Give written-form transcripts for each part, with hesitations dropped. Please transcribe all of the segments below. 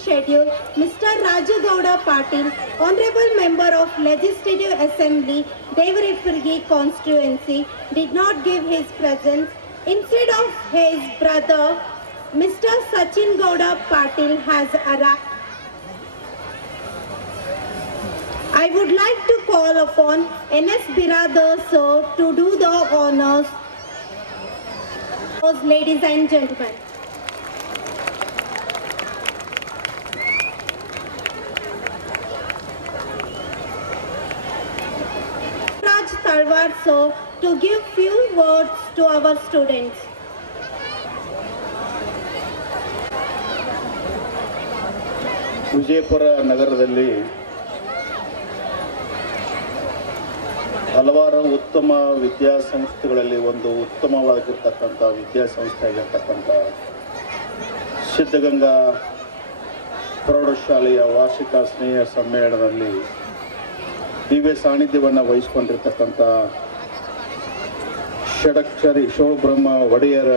schedule, Mr. Raju Gowda Patil, Honorable Member of Legislative Assembly, Devaripurgi constituency, did not give his presence. Instead of his brother, Mr. Sachin Gowda Patil has arrived. I would like to call upon N.S. Biradar sir to do the honors. Ladies and gentlemen. Raj Talwar sir to give few words to our students. Vijayapura ನಗರದಲ್ಲಿ ಹಲವಾರು ಉತ್ತಮ ವಿದ್ಯಾಸಂಸ್ಥೆಗಳಲ್ಲಿ ಒಂದು ಉತ್ತಮವಾಗಿರ್ತಕ್ಕಂಥ ವಿದ್ಯಾಸಂಸ್ಥೆ ಆಗಿರ್ತಕ್ಕಂಥ ಸಿದ್ಧಗಂಗಾ ಪ್ರೌಢಶಾಲೆಯ ವಾರ್ಷಿಕ ಸ್ನೇಹ ಸಮ್ಮೇಳನದಲ್ಲಿ ದಿವ್ಯ ಸಾನ್ನಿಧ್ಯವನ್ನು ವಹಿಸಿಕೊಂಡಿರ್ತಕ್ಕಂಥ ಷಡಕ್ಷರಿ ಶಿವಬ್ರಹ್ಮ ಒಡೆಯರ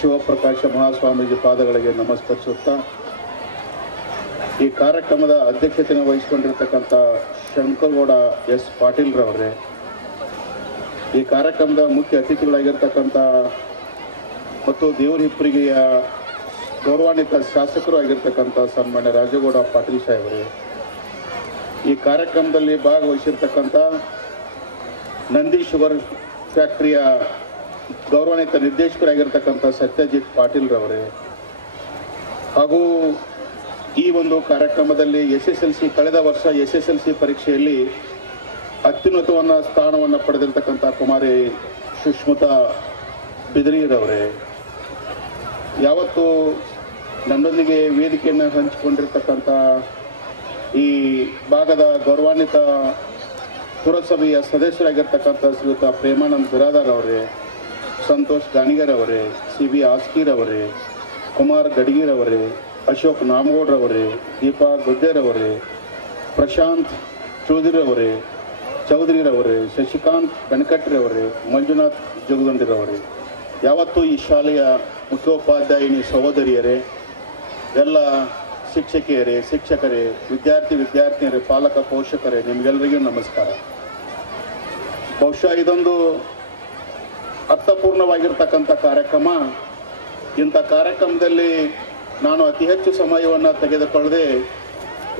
ಶಿವಪ್ರಕಾಶ ಮಹಾಸ್ವಾಮೀಜಿ ಪಾದಗಳಿಗೆ ನಮಸ್ಕರಿಸುತ್ತಾ ಈ ಕಾರ್ಯಕ್ರಮದ ಅಧ್ಯಕ್ಷತೆಯನ್ನು ವಹಿಸಿಕೊಂಡಿರ್ತಕ್ಕಂಥ ಶಂಕರಗೌಡ ಎಸ್ ಪಾಟೀಲ್ರವರೇ, ಈ ಕಾರ್ಯಕ್ರಮದ ಮುಖ್ಯ ಅತಿಥಿಗಳಾಗಿರ್ತಕ್ಕಂಥ ಮತ್ತು ದೇವರಹಿಪ್ಪರಿಗೆಯ ಗೌರವಾನ್ವಿತ ಶಾಸಕರು ಆಗಿರ್ತಕ್ಕಂಥ ಸನ್ಮಾನ್ಯ ರಾಜಗೌಡ ಪಾಟೀಲ್ ಸಾಹೇಬರೇ, ಈ ಕಾರ್ಯಕ್ರಮದಲ್ಲಿ ಭಾಗವಹಿಸಿರ್ತಕ್ಕಂಥ ನಂದಿ ಶುಗರ್ ಫ್ಯಾಕ್ಟರಿಯ ಗೌರವಾನ್ವಿತ ನಿರ್ದೇಶಕರಾಗಿರ್ತಕ್ಕಂಥ ಸತ್ಯಜಿತ್ ಪಾಟೀಲ್ರವರೇ, ಹಾಗೂ ಈ ಒಂದು ಕಾರ್ಯಕ್ರಮದಲ್ಲಿ SSLC ಕಳೆದ ವರ್ಷ SSLC ಪರೀಕ್ಷೆಯಲ್ಲಿ ಅತ್ಯುನ್ನತವನ್ನು ಸ್ಥಾನವನ್ನು ಪಡೆದಿರ್ತಕ್ಕಂಥ ಕುಮಾರಿ ಸುಷ್ಮಿತಾ ಬಿದರಿರವರೇ, ಯಾವತ್ತು ನನ್ನೊಂದಿಗೆ ವೇದಿಕೆಯನ್ನು ಹಂಚಿಕೊಂಡಿರ್ತಕ್ಕಂಥ ಈ ಭಾಗದ ಗೌರವಾನ್ವಿತ ಪುರಸಭೆಯ ಸದಸ್ಯರಾಗಿರ್ತಕ್ಕಂಥ ಶ್ರೀಯುತ ಪ್ರೇಮಾನಂದ್ ಬಿರಾದಾರ್ ಅವರೇ, ಸಂತೋಷ್ ಗಾಣಿಗರ್ ಅವರೇ, CB ಆಸ್ಕೀರ್ ಅವರೇ, ಕುಮಾರ್ ಗಡ್ಗೀರ್ ಅವರೇ, ಅಶೋಕ್ ನಾಮಗೌಡ್ರವರೇ, ದೀಪಾ ಗುದ್ದೇರವರೇ, ಪ್ರಶಾಂತ್ ಚೌಧರಿರವರೇ, ಶಶಿಕಾಂತ್ ಬೆನಕಟ್ರವರೇ, ಮಂಜುನಾಥ್ ಜಗದಂಡಿರವರೇ, ಯಾವತ್ತೂ ಈ ಶಾಲೆಯ ಮುಖ್ಯೋಪಾಧ್ಯಾಯಿನಿ ಸಹೋದರಿಯರೇ, ಎಲ್ಲ ಶಿಕ್ಷಕಿಯರೇ, ಶಿಕ್ಷಕರೇ, ವಿದ್ಯಾರ್ಥಿನಿಯರೇ, ಪಾಲಕ ಪೋಷಕರೇ, ನಿಮಗೆಲ್ಲರಿಗೂ ನಮಸ್ಕಾರ. ಬಹುಶಃ ಇದೊಂದು ಅರ್ಥಪೂರ್ಣವಾಗಿರ್ತಕ್ಕಂಥ ಕಾರ್ಯಕ್ರಮ. ಇಂಥ ಕಾರ್ಯಕ್ರಮದಲ್ಲಿ ನಾನು ಅತಿ ಹೆಚ್ಚು ಸಮಯವನ್ನು ತೆಗೆದುಕೊಳ್ಳದೆ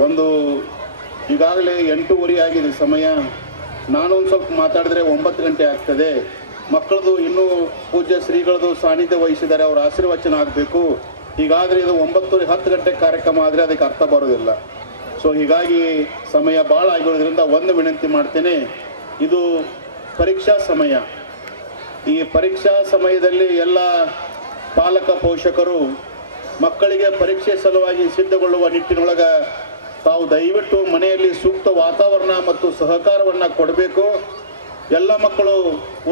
ಒಂದು ಈಗಾಗಲೇ 8:30 ಆಗಿದೆ ಸಮಯ. ನಾನೊಂದು ಸ್ವಲ್ಪ ಮಾತಾಡಿದ್ರೆ 9 ಗಂಟೆ ಆಗ್ತದೆ. ಮಕ್ಕಳದು ಇನ್ನೂ ಪೂಜ್ಯ ಶ್ರೀಗಳದು ಸಾನ್ನಿಧ್ಯ ವಹಿಸಿದ್ದಾರೆ, ಅವರ ಆಶೀರ್ವಚನ ಆಗಬೇಕು. ಹೀಗಾದರೆ ಇದು 9:30 10 ಗಂಟೆ ಕಾರ್ಯಕ್ರಮ ಆದರೆ ಅದಕ್ಕೆ ಅರ್ಥ ಬರೋದಿಲ್ಲ. ಸೊ ಹೀಗಾಗಿ ಸಮಯ ಭಾಳ ಆಗಿರೋದ್ರಿಂದ ಒಂದು ವಿನಂತಿ ಮಾಡ್ತೇನೆ, ಇದು ಪರೀಕ್ಷಾ ಸಮಯ. ಈ ಪರೀಕ್ಷಾ ಸಮಯದಲ್ಲಿ ಎಲ್ಲ ಪಾಲಕ ಪೋಷಕರು ಮಕ್ಕಳಿಗೆ ಪರೀಕ್ಷೆ ಸಲುವಾಗಿ ಸಿದ್ಧಗೊಳ್ಳುವ ನಿಟ್ಟಿನೊಳಗೆ ತಾವು ದಯವಿಟ್ಟು ಮನೆಯಲ್ಲಿ ಸೂಕ್ತ ವಾತಾವರಣ ಮತ್ತು ಸಹಕಾರವನ್ನು ಕೊಡಬೇಕು. ಎಲ್ಲ ಮಕ್ಕಳು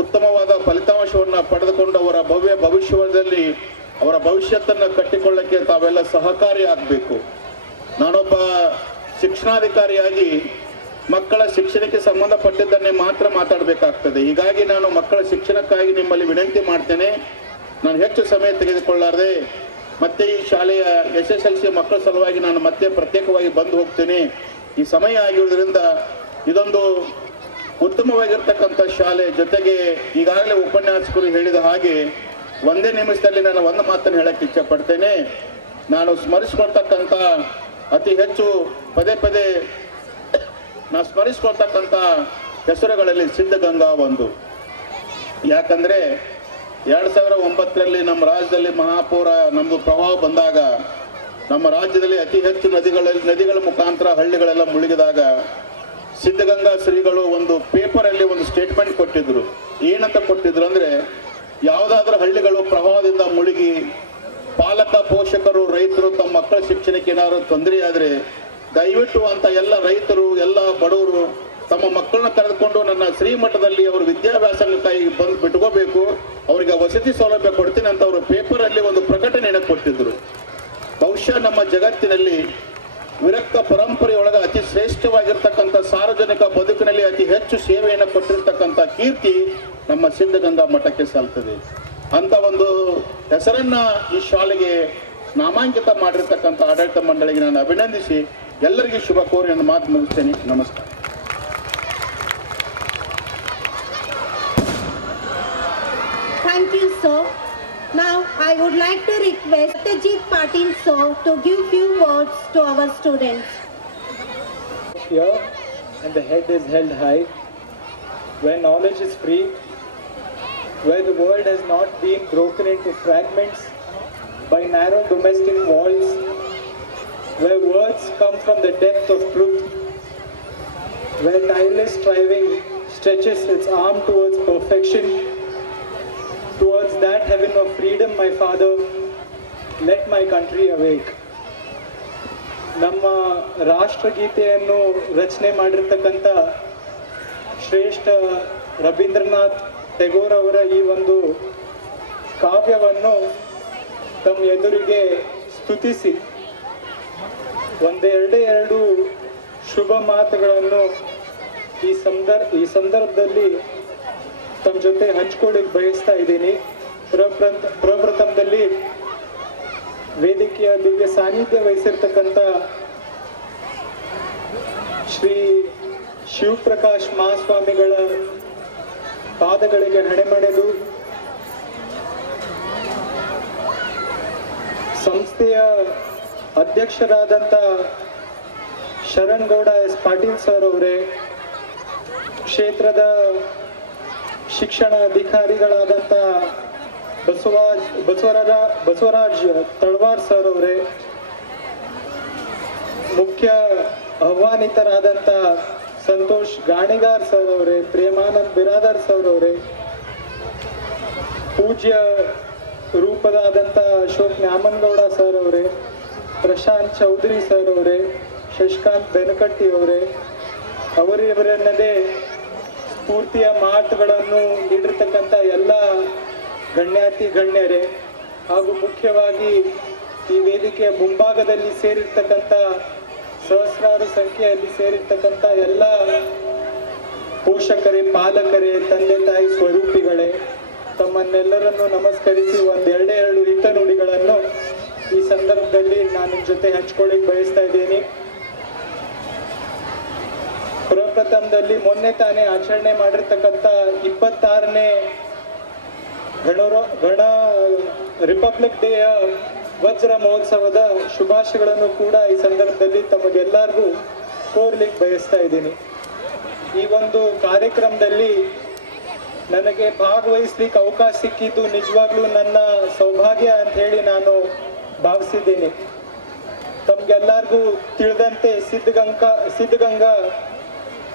ಉತ್ತಮವಾದ ಫಲಿತಾಂಶವನ್ನು ಪಡೆದುಕೊಂಡು ಅವರ ಭವ್ಯ ಭವಿಷ್ಯದಲ್ಲಿ ಅವರ ಭವಿಷ್ಯತ್ತನ್ನು ಕಟ್ಟಿಕೊಳ್ಳಕ್ಕೆ ತಾವೆಲ್ಲ ಸಹಕಾರಿ ಆಗಬೇಕು. ನಾನೊಬ್ಬ ಶಿಕ್ಷಣಾಧಿಕಾರಿಯಾಗಿ ಮಕ್ಕಳ ಶಿಕ್ಷಣಕ್ಕೆ ಸಂಬಂಧಪಟ್ಟಿದ್ದನ್ನೇ ಮಾತ್ರ ಮಾತಾಡಬೇಕಾಗ್ತದೆ. ಹೀಗಾಗಿ ನಾನು ಮಕ್ಕಳ ಶಿಕ್ಷಣಕ್ಕಾಗಿ ನಿಮ್ಮಲ್ಲಿ ವಿನಂತಿ ಮಾಡ್ತೇನೆ, ನಾನು ಹೆಚ್ಚು ಸಮಯ ತೆಗೆದುಕೊಳ್ಳಾರದೆ ಮತ್ತೆ ಈ ಶಾಲೆಯ SSLC ಮಕ್ಕಳ ಸಲುವಾಗಿ ನಾನು ಮತ್ತೆ ಪ್ರತ್ಯೇಕವಾಗಿ ಬಂದು ಹೋಗ್ತೇನೆ. ಈ ಸಮಯ ಆಗಿರುವುದರಿಂದ ಇದೊಂದು ಉತ್ತಮವಾಗಿರ್ತಕ್ಕಂಥ ಶಾಲೆ. ಜೊತೆಗೆ ಈಗಾಗಲೇ ಉಪನ್ಯಾಸಕರು ಹೇಳಿದ ಹಾಗೆ ಒಂದೇ ನಿಮಿಷದಲ್ಲಿ ನಾನು ಒಂದು ಮಾತನ್ನು ಹೇಳಕ್ಕೆ ಇಚ್ಛಪಡ್ತೇನೆ. ನಾನು ಸ್ಮರಿಸ್ಕೊಳ್ತಕ್ಕಂಥ ಅತಿ ಹೆಚ್ಚು ಪದೇ ನಾನು ಸ್ಮರಿಸ್ಕೊಳ್ತಕ್ಕಂಥ ಹೆಸರುಗಳಲ್ಲಿ ಸಿದ್ಧಗಂಗಾ ಒಂದು. ಯಾಕಂದರೆ 2009ರಲ್ಲಿ ನಮ್ಮ ರಾಜ್ಯದಲ್ಲಿ ಮಹಾಪೂರ ನಮ್ಮದು ಪ್ರವಾಹ ಬಂದಾಗ ನಮ್ಮ ರಾಜ್ಯದಲ್ಲಿ ಅತಿ ಹೆಚ್ಚು ನದಿಗಳ ಮುಖಾಂತರ ಹಳ್ಳಿಗಳೆಲ್ಲ ಮುಳುಗಿದಾಗ ಸಿದ್ಧಗಂಗಾ ಶ್ರೀಗಳು ಒಂದು ಪೇಪರಲ್ಲಿ ಒಂದು ಸ್ಟೇಟ್ಮೆಂಟ್ ಕೊಟ್ಟಿದ್ರು. ಏನಂತ ಕೊಟ್ಟಿದ್ರು ಅಂದರೆ, ಯಾವುದಾದ್ರೂ ಹಳ್ಳಿಗಳು ಪ್ರವಾಹದಿಂದ ಮುಳುಗಿ ಪಾಲಕ ಪೋಷಕರು ರೈತರು ತಮ್ಮ ಮಕ್ಕಳ ಶಿಕ್ಷಣಕ್ಕೆ ಏನಾದರೂ ತೊಂದರೆಯಾದರೆ ದಯವಿಟ್ಟು ಅಂತ ಎಲ್ಲ ರೈತರು ಎಲ್ಲ ಬಡವರು ತಮ್ಮ ಮಕ್ಕಳನ್ನ ಕರೆದುಕೊಂಡು ನನ್ನ ಶ್ರೀಮಠದಲ್ಲಿ ಅವರು ವಿದ್ಯಾಭ್ಯಾಸಕ್ಕಾಗಿ ಬಂದು ಬಿಟ್ಕೋಬೇಕು, ಅವರಿಗೆ ವಸತಿ ಸೌಲಭ್ಯ ಕೊಡ್ತೀನಿ ಅಂತ ಅವರು ಪೇಪರಲ್ಲಿ ಒಂದು ಪ್ರಕಟಣೆಯನ್ನು ಕೊಟ್ಟಿದ್ದರು. ಬಹುಶಃ ನಮ್ಮ ಜಗತ್ತಿನಲ್ಲಿ ವಿರಕ್ತ ಪರಂಪರೆಯೊಳಗೆ ಅತಿ ಶ್ರೇಷ್ಠವಾಗಿರ್ತಕ್ಕಂಥ ಸಾರ್ವಜನಿಕ ಬದುಕಿನಲ್ಲಿ ಅತಿ ಹೆಚ್ಚು ಸೇವೆಯನ್ನು ಕೊಟ್ಟಿರ್ತಕ್ಕಂಥ ಕೀರ್ತಿ ನಮ್ಮ ಸಿದ್ಧಗಂಗಾ ಮಠಕ್ಕೆ ಸಲ್ತದೆ. ಅಂತ ಒಂದು ಹೆಸರನ್ನ ಈ ಶಾಲೆಗೆ ನಾಮಾಂಕಿತ ಮಾಡಿರ್ತಕ್ಕಂಥ ಆಡಳಿತ ಮಂಡಳಿಗೆ ನಾನು ಅಭಿನಂದಿಸಿ ಎಲ್ಲರಿಗೂ ಶುಭ ಕೋರಿ ನನ್ನ ಮಾತು ಮುಗಿಸ್ತೇನೆ. ನಮಸ್ಕಾರ. Thank you, sir. Now, I would like to request Satyajit Patil, sir, to give few words to our students. Here, and the head is held high, where knowledge is free, where the world has not been broken into fragments by narrow domestic walls, where words come from the depth of truth, where tireless striving stretches its arm towards perfection, towards that heaven of freedom, my Father, let my country awake. ನಮ್ಮ ರಾಷ್ಟ್ರಗೀತೆಯನ್ನು ರಚನೆ ಮಾಡಿರ್ತಕ್ಕಂಥ ಶ್ರೇಷ್ಠ ರವೀಂದ್ರನಾಥ್ ಟೆಗೋರ್ ಅವರ ಈ ಒಂದು ಕಾವ್ಯವನ್ನು ತಮ್ಮ ಎದುರಿಗೆ ಸ್ತುತಿಸಿ ಎರಡು ಶುಭ ಮಾತುಗಳನ್ನು ಈ ಸಂದರ್ಭದಲ್ಲಿ ತಮ್ಮ ಜೊತೆ ಹಂಚ್ಕೊಳ್ಳಿಕ್ಕೆ ಬಯಸ್ತಾ ಇದ್ದೀನಿ. ಪ್ರಪ್ರಥಮದಲ್ಲಿ ವೇದಿಕೆಯ ದಿವ್ಯ ಸಾನ್ನಿಧ್ಯ ವಹಿಸಿರ್ತಕ್ಕಂಥ ಶ್ರೀ ಶಿವಪ್ರಕಾಶ್ ಮಹಾಸ್ವಾಮಿಗಳ ಪಾದಗಳಿಗೆ ಹಣೆಮಣೆದು ಸಂಸ್ಥೆಯ ಅಧ್ಯಕ್ಷರಾದಂಥ ಶರಣ್ ಗೌಡ ಎಸ್ ಪಾಟೀಲ್ ಸರ್ ಅವರೇ, ಶಿಕ್ಷಣ ಅಧಿಕಾರಿಗಳಾದಂಥ ಬಸವರಾಜ್ ತಳವಾರ್ ಸರ್ ಅವರೇ, ಮುಖ್ಯ ಆಹ್ವಾನಿತರಾದಂಥ ಸಂತೋಷ್ ಗಾಣಿಗಾರ್ ಸರ್ ಅವರೇ, ಪ್ರೇಮಾನಂದ್ ಬಿರಾದರ್ ಸರ್ ಅವರೇ, ಪೂಜ್ಯ ರೂಪದಾದಂಥ ಅಶೋಕ್ ನ್ಯಾಮನಗೌಡ ಸರ್ ಅವರೇ, ಪ್ರಶಾಂತ್ ಚೌಧರಿ ಸರ್ ಅವರೇ, ಶಶಿಕಾಂತ್ ಬೆನಕಟ್ಟಿ ಅವರೇ, ಅವರಿವರನ್ನದೇ ಸ್ಫೂರ್ತಿಯ ಮಾತುಗಳನ್ನು ನೀಡಿರ್ತಕ್ಕಂಥ ಎಲ್ಲ ಗಣ್ಯರೇ ಹಾಗೂ ಮುಖ್ಯವಾಗಿ ಈ ವೇದಿಕೆಯ ಮುಂಭಾಗದಲ್ಲಿ ಸೇರಿರ್ತಕ್ಕಂಥ ಸಹಸ್ರಾರು ಸಂಖ್ಯೆಯಲ್ಲಿ ಸೇರಿರ್ತಕ್ಕಂಥ ಎಲ್ಲ ಪೋಷಕರೇ, ಪಾಲಕರೇ, ತಂದೆ ತಾಯಿ ಸ್ವರೂಪಿಗಳೇ, ತಮ್ಮನ್ನೆಲ್ಲರನ್ನು ನಮಸ್ಕರಿಸಿ ಎರಡು ಹಿತ ನುಡಿಗಳನ್ನು ಈ ಸಂದರ್ಭದಲ್ಲಿ ನಾನು ನಿಮ್ಮ ಜೊತೆ ಹಂಚ್ಕೊಳ್ಳಿಕ್ಕೆ ಬಯಸ್ತಾ ಇದ್ದೀನಿ. ಪ್ರಪ್ರಥಮದಲ್ಲಿ ಮೊನ್ನೆ ತಾನೇ ಆಚರಣೆ ಮಾಡಿರ್ತಕ್ಕಂಥ 26ನೇ ಗಣ ರಿಪಬ್ಲಿಕ್ ಡೇಯ ವಜ್ರ ಮಹೋತ್ಸವದ ಶುಭಾಶಯಗಳನ್ನು ಕೂಡ ಈ ಸಂದರ್ಭದಲ್ಲಿ ತಮಗೆಲ್ಲರಿಗೂ ಕೋರ್ಲಿಕ್ಕೆ ಬಯಸ್ತಾ ಇದ್ದೀನಿ. ಈ ಒಂದು ಕಾರ್ಯಕ್ರಮದಲ್ಲಿ ನನಗೆ ಭಾಗವಹಿಸ್ಲಿಕ್ಕೆ ಅವಕಾಶ ಸಿಕ್ಕಿದ್ದು ನಿಜವಾಗ್ಲೂ ನನ್ನ ಸೌಭಾಗ್ಯ ಅಂತ ಹೇಳಿ ನಾನು ಭಾವಿಸಿದ್ದೀನಿ. ತಮ್ಗೆಲ್ಲರಿಗೂ ತಿಳಿದಂತೆ ಸಿದ್ಧಗಂಗಾ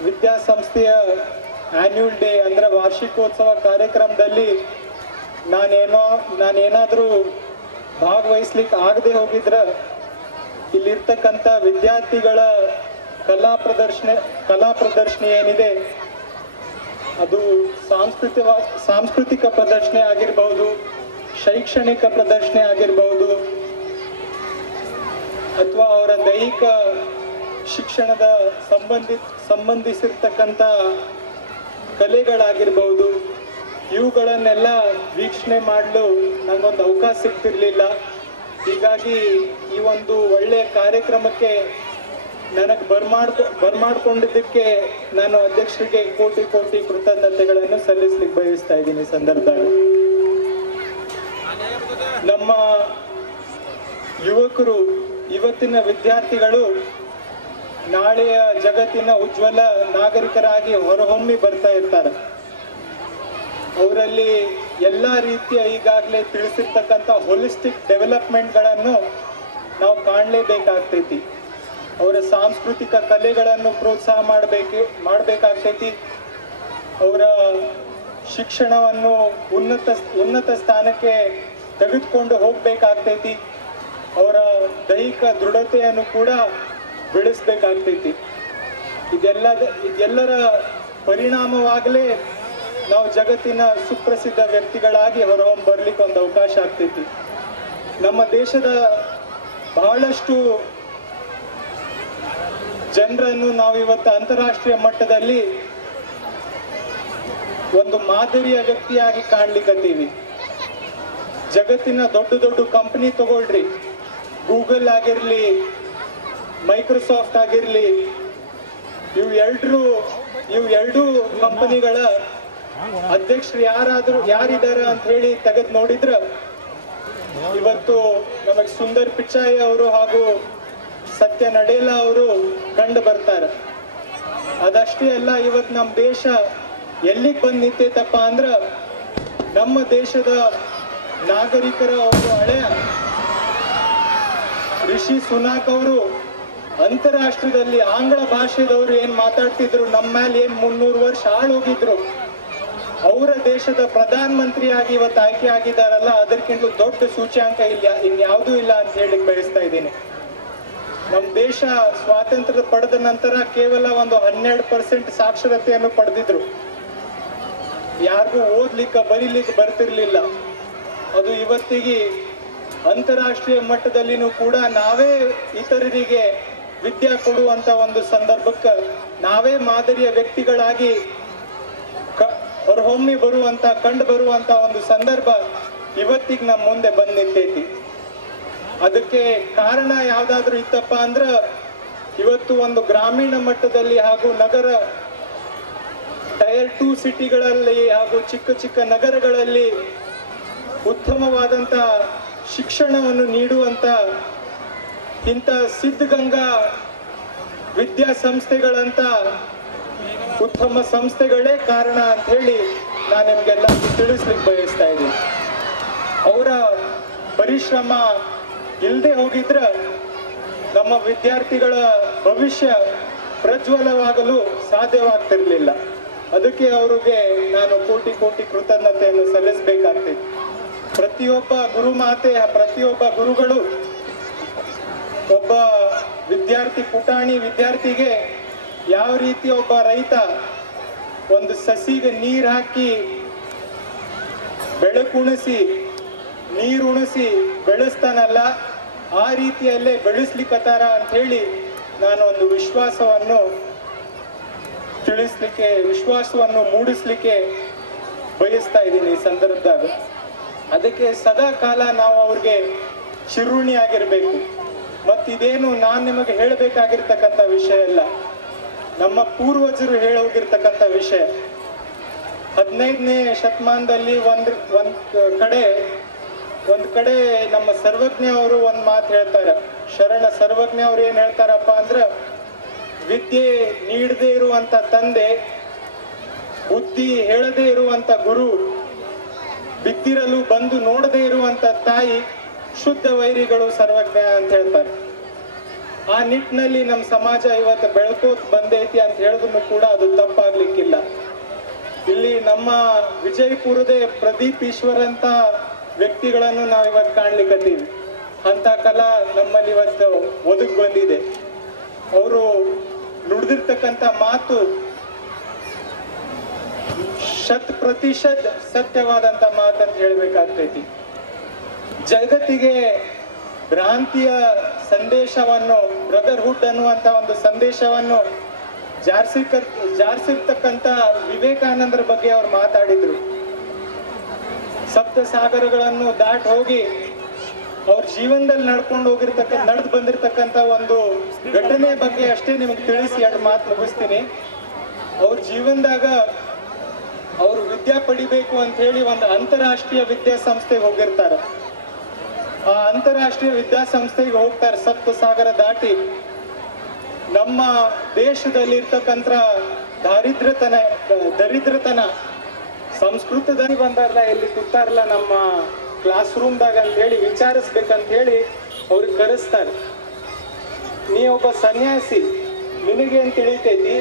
ವಿದ್ಯಾಸಂಸ್ಥೆಯ ಆನ್ಯುವಲ್ ಡೇ ಅಂದ್ರೆ ವಾರ್ಷಿಕೋತ್ಸವ ಕಾರ್ಯಕ್ರಮದಲ್ಲಿ ನಾನೇನಾದರೂ ಭಾಗವಹಿಸ್ಲಿಕ್ಕೆ ಆಗದೆ ಹೋಗಿದ್ರೆ ಇಲ್ಲಿರ್ತಕ್ಕಂಥ ವಿದ್ಯಾರ್ಥಿಗಳ ಕಲಾ ಪ್ರದರ್ಶನ ಏನಿದೆ ಅದು ಸಾಂಸ್ಕೃತಿಕ ಪ್ರದರ್ಶನ ಆಗಿರ್ಬಹುದು, ಶೈಕ್ಷಣಿಕ ಪ್ರದರ್ಶನ ಆಗಿರ್ಬಹುದು, ಅಥವಾ ಅವರ ದೈಹಿಕ ಶಿಕ್ಷಣದ ಸಂಬಂಧಿಸಿರ್ತಕ್ಕಂಥ ಕಲೆಗಳಾಗಿರ್ಬಹುದು, ಇವುಗಳನ್ನೆಲ್ಲ ವೀಕ್ಷಣೆ ಮಾಡಲು ನನಗೊಂದು ಅವಕಾಶ ಸಿಗ್ತಿರ್ಲಿಲ್ಲ. ಹೀಗಾಗಿ ಈ ಒಂದು ಒಳ್ಳೆಯ ಕಾರ್ಯಕ್ರಮಕ್ಕೆ ನನಗೆ ಬರ್ಮಾಡ್ಕೊಂಡಿದ್ದಕ್ಕೆ ನಾನು ಅಧ್ಯಕ್ಷರಿಗೆ ಕೋಟಿ ಕೃತಜ್ಞತೆಗಳನ್ನು ಸಲ್ಲಿಸ್ಲಿಕ್ಕೆ ಬಯಸ್ತಾ ಇದ್ದೀನಿ. ಸಂದರ್ಭದಲ್ಲಿ ನಮ್ಮ ಯುವಕರು, ಇವತ್ತಿನ ವಿದ್ಯಾರ್ಥಿಗಳು ನಾಳೆಯ ಜಗತ್ತಿನ ಉಜ್ವಲ ನಾಗರಿಕರಾಗಿ ಹೊರಹೊಮ್ಮಿ ಬರ್ತಾ ಇರ್ತಾರೆ. ಅವರಲ್ಲಿ ಎಲ್ಲ ರೀತಿಯ ಈಗಾಗಲೇ ತಿಳಿಸಿರ್ತಕ್ಕಂಥ ಹೋಲಿಸ್ಟಿಕ್ ಡೆವಲಪ್ಮೆಂಟ್ಗಳನ್ನು ನಾವು ಕಾಣಲೇಬೇಕಾಗ್ತೈತಿ. ಅವರ ಸಾಂಸ್ಕೃತಿಕ ಕಲೆಗಳನ್ನು ಪ್ರೋತ್ಸಾಹ ಮಾಡಬೇಕಾಗ್ತೈತಿ. ಅವರ ಶಿಕ್ಷಣವನ್ನು ಉನ್ನತ ಸ್ಥಾನಕ್ಕೆ ತೆಗೆದುಕೊಂಡು ಹೋಗಬೇಕಾಗ್ತೈತಿ. ಅವರ ದೈಹಿಕ ದೃಢತೆಯನ್ನು ಕೂಡ ಬೆಳೆಸಬೇಕಾಗ್ತೈತಿ. ಇದೆಲ್ಲರ ಪರಿಣಾಮವಾಗಲೇ ನಾವು ಜಗತ್ತಿನ ಸುಪ್ರಸಿದ್ಧ ವ್ಯಕ್ತಿಗಳಾಗಿ ಹೊರಹೊಮ್ಮಿ ಬರ್ಲಿಕ್ಕೆ ಒಂದು ಅವಕಾಶ ಆಗ್ತೈತಿ. ನಮ್ಮ ದೇಶದ ಬಹಳಷ್ಟು ಜನರನ್ನು ನಾವು ಇವತ್ತು ಅಂತಾರಾಷ್ಟ್ರೀಯ ಮಟ್ಟದಲ್ಲಿ ಒಂದು ಮಾದರಿಯ ವ್ಯಕ್ತಿಯಾಗಿ ಕಾಣ್ಲಿಕ್ಕತ್ತೀವಿ. ಜಗತ್ತಿನ ದೊಡ್ಡ ಕಂಪನಿ ತಗೊಳ್ರಿ, ಗೂಗಲ್ ಆಗಿರಲಿ, ಮೈಕ್ರೋಸಾಫ್ಟ್ ಆಗಿರಲಿ, ಇವು ಎರಡೂ ಕಂಪನಿಗಳ ಅಧ್ಯಕ್ಷರು ಯಾರಿದ್ದಾರೆ ಅಂತ ಹೇಳಿ ತೆಗೆದು ನೋಡಿದ್ರ ಇವತ್ತು ನಮಗೆ ಸುಂದರ್ ಪಿಚಾಯಿ ಅವರು ಹಾಗೂ ಸತ್ಯ ನಡೆಲಾ ಅವರು ಕಂಡು ಬರ್ತಾರೆ. ಅದಷ್ಟೇ ಅಲ್ಲ, ಇವತ್ತು ನಮ್ಮ ದೇಶ ಎಲ್ಲಿಗೆ ಬಂದು ನಿಂತೈತಪ್ಪ ಅಂದ್ರ ನಮ್ಮ ದೇಶದ ನಾಗರಿಕರ ಒಂದು ಹಳೆಯ ರಿಷಿ ಸುನಾಕ್ ಅವರು ಅಂತಾರಾಷ್ಟ್ರದಲ್ಲಿ ಆಂಗ್ಲ ಭಾಷೆದವರು ಏನ್ ಮಾತಾಡ್ತಿದ್ರು, ನಮ್ಮ ಮೇಲೆ ಏನ್ 300 ವರ್ಷ ಆಳೋಗಿದ್ರು, ಅವರ ದೇಶದ ಪ್ರಧಾನ ಮಂತ್ರಿಯಾಗಿ ಇವತ್ತು ಆಯ್ಕೆ ಆಗಿದ್ದಾರಲ್ಲ, ಅದಕ್ಕಿಂತ ದೊಡ್ಡ ಸೂಚ್ಯಾಂಕ ಇನ್ಯಾವುದೂ ಇಲ್ಲ ಅಂತ ಹೇಳಿ ಬಯಸ್ತಾ ಇದ್ದೀನಿ. ನಮ್ಮ ದೇಶ ಸ್ವಾತಂತ್ರ್ಯ ಪಡೆದ ನಂತರ ಕೇವಲ ಒಂದು 12% ಸಾಕ್ಷರತೆಯನ್ನು ಪಡೆದಿದ್ರು. ಯಾರಿಗೂ ಓದ್ಲಿಕ್ಕೆ ಬರೀಲಿಕ್ಕೆ ಬರ್ತಿರ್ಲಿಲ್ಲ. ಅದು ಇವತ್ತಿಗೆ ಅಂತಾರಾಷ್ಟ್ರೀಯ ಮಟ್ಟದಲ್ಲಿನೂ ಕೂಡ ನಾವೇ ಇತರರಿಗೆ ವಿದ್ಯೆ ಕೊಡುವಂತ ಒಂದು ಸಂದರ್ಭಕ್ಕೆ ನಾವೇ ಮಾದರಿಯ ವ್ಯಕ್ತಿಗಳಾಗಿ ಹೊರಹೊಮ್ಮಿ ಕಂಡು ಬರುವಂತ ಒಂದು ಸಂದರ್ಭ ಇವತ್ತಿಗೆ ನಮ್ಮ ಮುಂದೆ ಬಂದ್ ನಿಂತೈತಿ. ಅದಕ್ಕೆ ಕಾರಣ ಯಾವ್ದಾದ್ರು ಇತ್ತಪ್ಪ ಅಂದ್ರ ಇವತ್ತು ಒಂದು ಗ್ರಾಮೀಣ ಮಟ್ಟದಲ್ಲಿ ಹಾಗೂ ನಗರ ಟೈರ್ 2 ಸಿಟಿಗಳಲ್ಲಿ ಹಾಗೂ ಚಿಕ್ಕ ನಗರಗಳಲ್ಲಿ ಉತ್ತಮವಾದಂತ ಶಿಕ್ಷಣವನ್ನು ನೀಡುವಂತ ಇಂಥ ಸಿದ್ಧಗಂಗಾ ವಿದ್ಯಾಸಂಸ್ಥೆಗಳಂತ ಉತ್ತಮ ಸಂಸ್ಥೆಗಳೇ ಕಾರಣ ಅಂತ ಹೇಳಿ ನಾನು ನಿಮ್ಗೆಲ್ಲ ತಿಳಿಸ್ಲಿಕ್ಕೆ ಬಯಸ್ತಾ ಇದ್ದೀನಿ. ಅವರ ಪರಿಶ್ರಮ ಇಲ್ಲದೆ ಹೋಗಿದ್ರ ನಮ್ಮ ವಿದ್ಯಾರ್ಥಿಗಳ ಭವಿಷ್ಯ ಪ್ರಜ್ವಲವಾಗಲು ಸಾಧ್ಯವಾಗ್ತಿರ್ಲಿಲ್ಲ. ಅದಕ್ಕೆ ಅವರಿಗೆ ನಾನು ಕೋಟಿ ಕೃತಜ್ಞತೆಯನ್ನು ಸಲ್ಲಿಸಬೇಕಾಗ್ತೈತಿ. ಪ್ರತಿಯೊಬ್ಬ ಗುರುಮಾತೆ, ಪ್ರತಿಯೊಬ್ಬ ಗುರುಗಳು ಒಬ್ಬ ಪುಟಾಣಿ ವಿದ್ಯಾರ್ಥಿಗೆ ಯಾವ ರೀತಿ ಒಬ್ಬ ರೈತ ಒಂದು ಸಸಿಗೆ ನೀರು ಹಾಕಿ ಬೆಳಕುಣಿಸಿ ನೀರುಣಿಸಿ ಬೆಳೆಸ್ತಾನಲ್ಲ, ಆ ರೀತಿಯಲ್ಲೇ ಬೆಳೆಸ್ಲಿಕ್ಕತ್ತಾರ ಅಂತ ಹೇಳಿ ನಾನು ಒಂದು ವಿಶ್ವಾಸವನ್ನು ಮೂಡಿಸ್ಲಿಕ್ಕೆ ಬಯಸ್ತಾ ಇದ್ದೀನಿ ಈ ಸಂದರ್ಭದಾಗ. ಅದಕ್ಕೆ ಸದಾ ಕಾಲ ನಾವು ಅವ್ರಿಗೆ ಚಿರುಣಿ ಆಗಿರ್ಬೇಕು. ಮತ್ತಿದೇನು ನಾನು ನಿಮಗೆ ಹೇಳಬೇಕಾಗಿರ್ತಕ್ಕಂಥ ವಿಷಯ ಅಲ್ಲ, ನಮ್ಮ ಪೂರ್ವಜರು ಹೇಳೋಗಿರ್ತಕ್ಕಂಥ ವಿಷಯ. 15ನೇ ಶತಮಾನದಲ್ಲಿ ಒಂದ್ ಕಡೆ ನಮ್ಮ ಸರ್ವಜ್ಞ ಅವರು ಒಂದ್ ಮಾತು ಹೇಳ್ತಾರೆ. ಶರಣ ಸರ್ವಜ್ಞ ಅವ್ರು ಏನ್ ಹೇಳ್ತಾರಪ್ಪ ಅಂದ್ರ, ವಿದ್ಯೆ ನೀಡದೇ ಇರುವಂತ ತಂದೆ, ಬುದ್ಧಿ ಹೇಳದೇ ಇರುವಂತ ಗುರು, ಬಿದ್ದಿರಲು ಬಂದು ನೋಡದೇ ಇರುವಂತ ತಾಯಿ, ಶುದ್ಧ ವೈರಿಗಳು ಸರ್ವಜ್ಞ ಅಂತ ಹೇಳ್ತಾರೆ. ಆ ನಿಟ್ಟಿನಲ್ಲಿ ನಮ್ಮ ಸಮಾಜ ಇವತ್ತು ಬೆಳ್ಕೋತ್ ಬಂದೈತಿ ಅಂತ ಹೇಳಿದ್ರು ಕೂಡ ಅದು ತಪ್ಪಾಗ್ಲಿಕ್ಕಿಲ್ಲ. ಇಲ್ಲಿ ನಮ್ಮ ವಿಜಯಪುರದೇ ಪ್ರದೀಪ್ ಈಶ್ವರ್ ಅಂತ ವ್ಯಕ್ತಿಗಳನ್ನು ನಾವು ಇವತ್ತು ಕಾಣ್ಲಿಕ್ಕತ್ತೀವಿ. ಅಂತ ಕಲಾ ನಮ್ಮಲ್ಲಿ ಇವತ್ತು ಒದಗಿ ಬಂದಿದೆ. ಅವರು ನುಡಿದಿರ್ತಕ್ಕಂಥ ಮಾತು 100% ಸತ್ಯವಾದಂತ ಮಾತಂತ ಹೇಳ್ಬೇಕಾಗ್ತೈತಿ. ಜಗತ್ತಿಗೆ ಭ್ರಾಂತಿಯ ಸಂದೇಶವನ್ನು, ಬ್ರದರ್ಹುಡ್ ಅನ್ನುವಂತ ಒಂದು ಸಂದೇಶವನ್ನು ಜಾರಿಸಿರ್ತಕ್ಕಂಥ ವಿವೇಕಾನಂದರ ಬಗ್ಗೆ ಅವ್ರು ಮಾತಾಡಿದ್ರು. ಸಪ್ತ ಸಾಗರಗಳನ್ನು ದಾಟ್ ಹೋಗಿ ಅವ್ರ ಜೀವನದಲ್ಲಿ ನಡೆದು ಬಂದಿರತಕ್ಕಂಥ ಒಂದು ಘಟನೆ ಬಗ್ಗೆ ಅಷ್ಟೇ ನಿಮಗೆ ತಿಳಿಸಿ 2 ಮಾತು ಮುಗಿಸ್ತೀನಿ. ಅವ್ರ ಜೀವನದಾಗ ಅವ್ರು ವಿದ್ಯೆ ಪಡಿಬೇಕು ಅಂತ ಹೇಳಿ ಒಂದು ಅಂತಾರಾಷ್ಟ್ರೀಯ ವಿದ್ಯಾಸಂಸ್ಥೆಗೆ ಹೋಗಿರ್ತಾರೆ. ಆ ಅಂತಾರಾಷ್ಟ್ರೀಯ ವಿದ್ಯಾಸಂಸ್ಥೆಗೆ ಹೋಗ್ತಾರೆ ಸಪ್ತ ಸಾಗರ ದಾಟಿ. ನಮ್ಮ ದೇಶದಲ್ಲಿ ಇರ್ತಕ್ಕಂಥ ದರಿದ್ರತನ ಸಂಸ್ಕೃತದಲ್ಲಿ ಬಂದಾರಲ್ಲ, ಇಲ್ಲಿ ಕೂತಾರಲ್ಲ ನಮ್ಮ ಕ್ಲಾಸ್ ರೂಮ್ದಾಗ ಅಂತ ಹೇಳಿ ವಿಚಾರಿಸ್ಬೇಕಂತ ಹೇಳಿ ಅವ್ರಿಗೆ ಕರೆಸ್ತಾರೆ. ನೀ ಒಬ್ಬ ಸನ್ಯಾಸಿ, ನಿನಗೇನ್ ತಿಳಿತೈತಿ,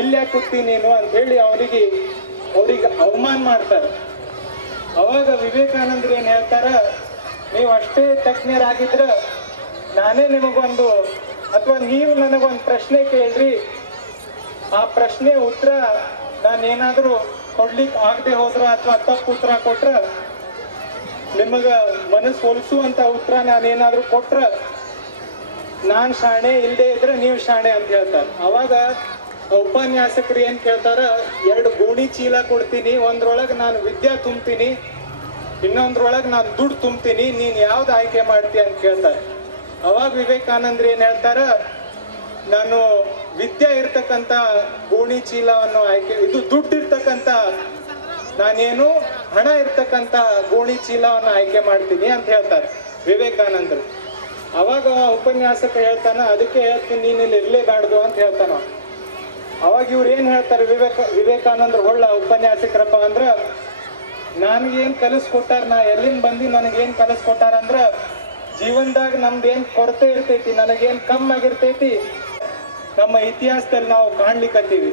ಇಲ್ಲೇ ಕೂತಿ ನೀನು ಅಂತ ಹೇಳಿ ಅವ್ರಿಗೆ ಅವಮಾನ ಮಾಡ್ತಾರೆ. ಅವಾಗ ವಿವೇಕಾನಂದರು ಏನ್ ಹೇಳ್ತಾರ, ನೀವು ಅಷ್ಟೇ ತಜ್ಞರಾಗಿದ್ರ ನಾನೇ ನಿಮಗೊಂದು ಅಥವಾ ನೀವು ನನಗೊಂದು ಪ್ರಶ್ನೆ ಕೇಳ್ರಿ, ಆ ಪ್ರಶ್ನೆ ಉತ್ತರ ನಾನೇನಾದ್ರೂ ಕೊಡ್ಲಿಕ್ಕೆ ಆಗದೆ ಹೋದ್ರ ಅಥವಾ ತಪ್ಪು ಉತ್ತರ ಕೊಟ್ರ, ನಿಮಗ ಮನಸ್ಸು ಹೋಲಿಸುವಂತ ಉತ್ತರ ನಾನೇನಾದ್ರೂ ಕೊಟ್ರ ನಾನ್ ಶಾಣೆ, ಇಲ್ಲದೆ ಇದ್ರೆ ನೀವು ಶಾಣೆ ಅಂತ ಹೇಳ್ತಾರೆ. ಅವಾಗ ಉಪನ್ಯಾಸಕರು ಏನ್ ಕೇಳ್ತಾರ, 2 ಗೋಣಿ ಚೀಲ ಕೊಡ್ತೀನಿ, ಒಂದ್ರೊಳಗೆ ನಾನು ವಿದ್ಯೆ ತುಂಬ್ತೀನಿ, ಇನ್ನೊಂದ್ರೊಳಗೆ ನಾನು ದುಡ್ಡು ತುಂಬ್ತೀನಿ, ನೀನ್ ಯಾವ್ದು ಆಯ್ಕೆ ಮಾಡ್ತೀಯ ಅಂತ ಕೇಳ್ತಾರೆ. ಅವಾಗ ವಿವೇಕಾನಂದರು ಏನು ಹೇಳ್ತಾರ, ನಾನು ವಿದ್ಯೆ ಇರ್ತಕ್ಕಂಥ ಗೋಣಿ ಚೀಲವನ್ನು ಆಯ್ಕೆ, ಇದು ದುಡ್ಡು ಇರ್ತಕ್ಕಂಥ, ನಾನೇನು ಹಣ ಇರ್ತಕ್ಕಂಥ ಗೋಣಿ ಚೀಲವನ್ನು ಆಯ್ಕೆ ಮಾಡ್ತೀನಿ ಅಂತ ಹೇಳ್ತಾರೆ ವಿವೇಕಾನಂದರು. ಅವಾಗ ಉಪನ್ಯಾಸಕ ಹೇಳ್ತಾನ, ಅದಕ್ಕೆ ಹೇಳ್ತೀನಿ ನೀನು ಇಲ್ಲಿ ಇರಲೇಬಾರ್ದು ಅಂತ ಹೇಳ್ತಾನ. ಅವಾಗ ಇವ್ರು ಏನು ಹೇಳ್ತಾರೆ ವಿವೇಕಾನಂದರು ಒಳ್ಳ ಉಪನ್ಯಾಸಕರಪ್ಪ ಅಂದ್ರೆ, ನನಗೇನು ಕಲಿಸ್ಕೊಟ್ಟಾರ, ನಾ ಎಲ್ಲಿಂದ ಬಂದು ನನಗೇನು ಕಲಿಸ್ಕೊಟ್ಟಾರ ಅಂದ್ರೆ, ಜೀವನದಾಗ ನಮ್ದೇನು ಕೊರತೆ ಇರ್ತೈತಿ, ನನಗೇನು ಕಮ್ಮಿ ಆಗಿರ್ತೈತಿ ನಮ್ಮ ಇತಿಹಾಸದಲ್ಲಿ ನಾವು ಕಾಣ್ಲಿಕ್ಕತ್ತೀವಿ.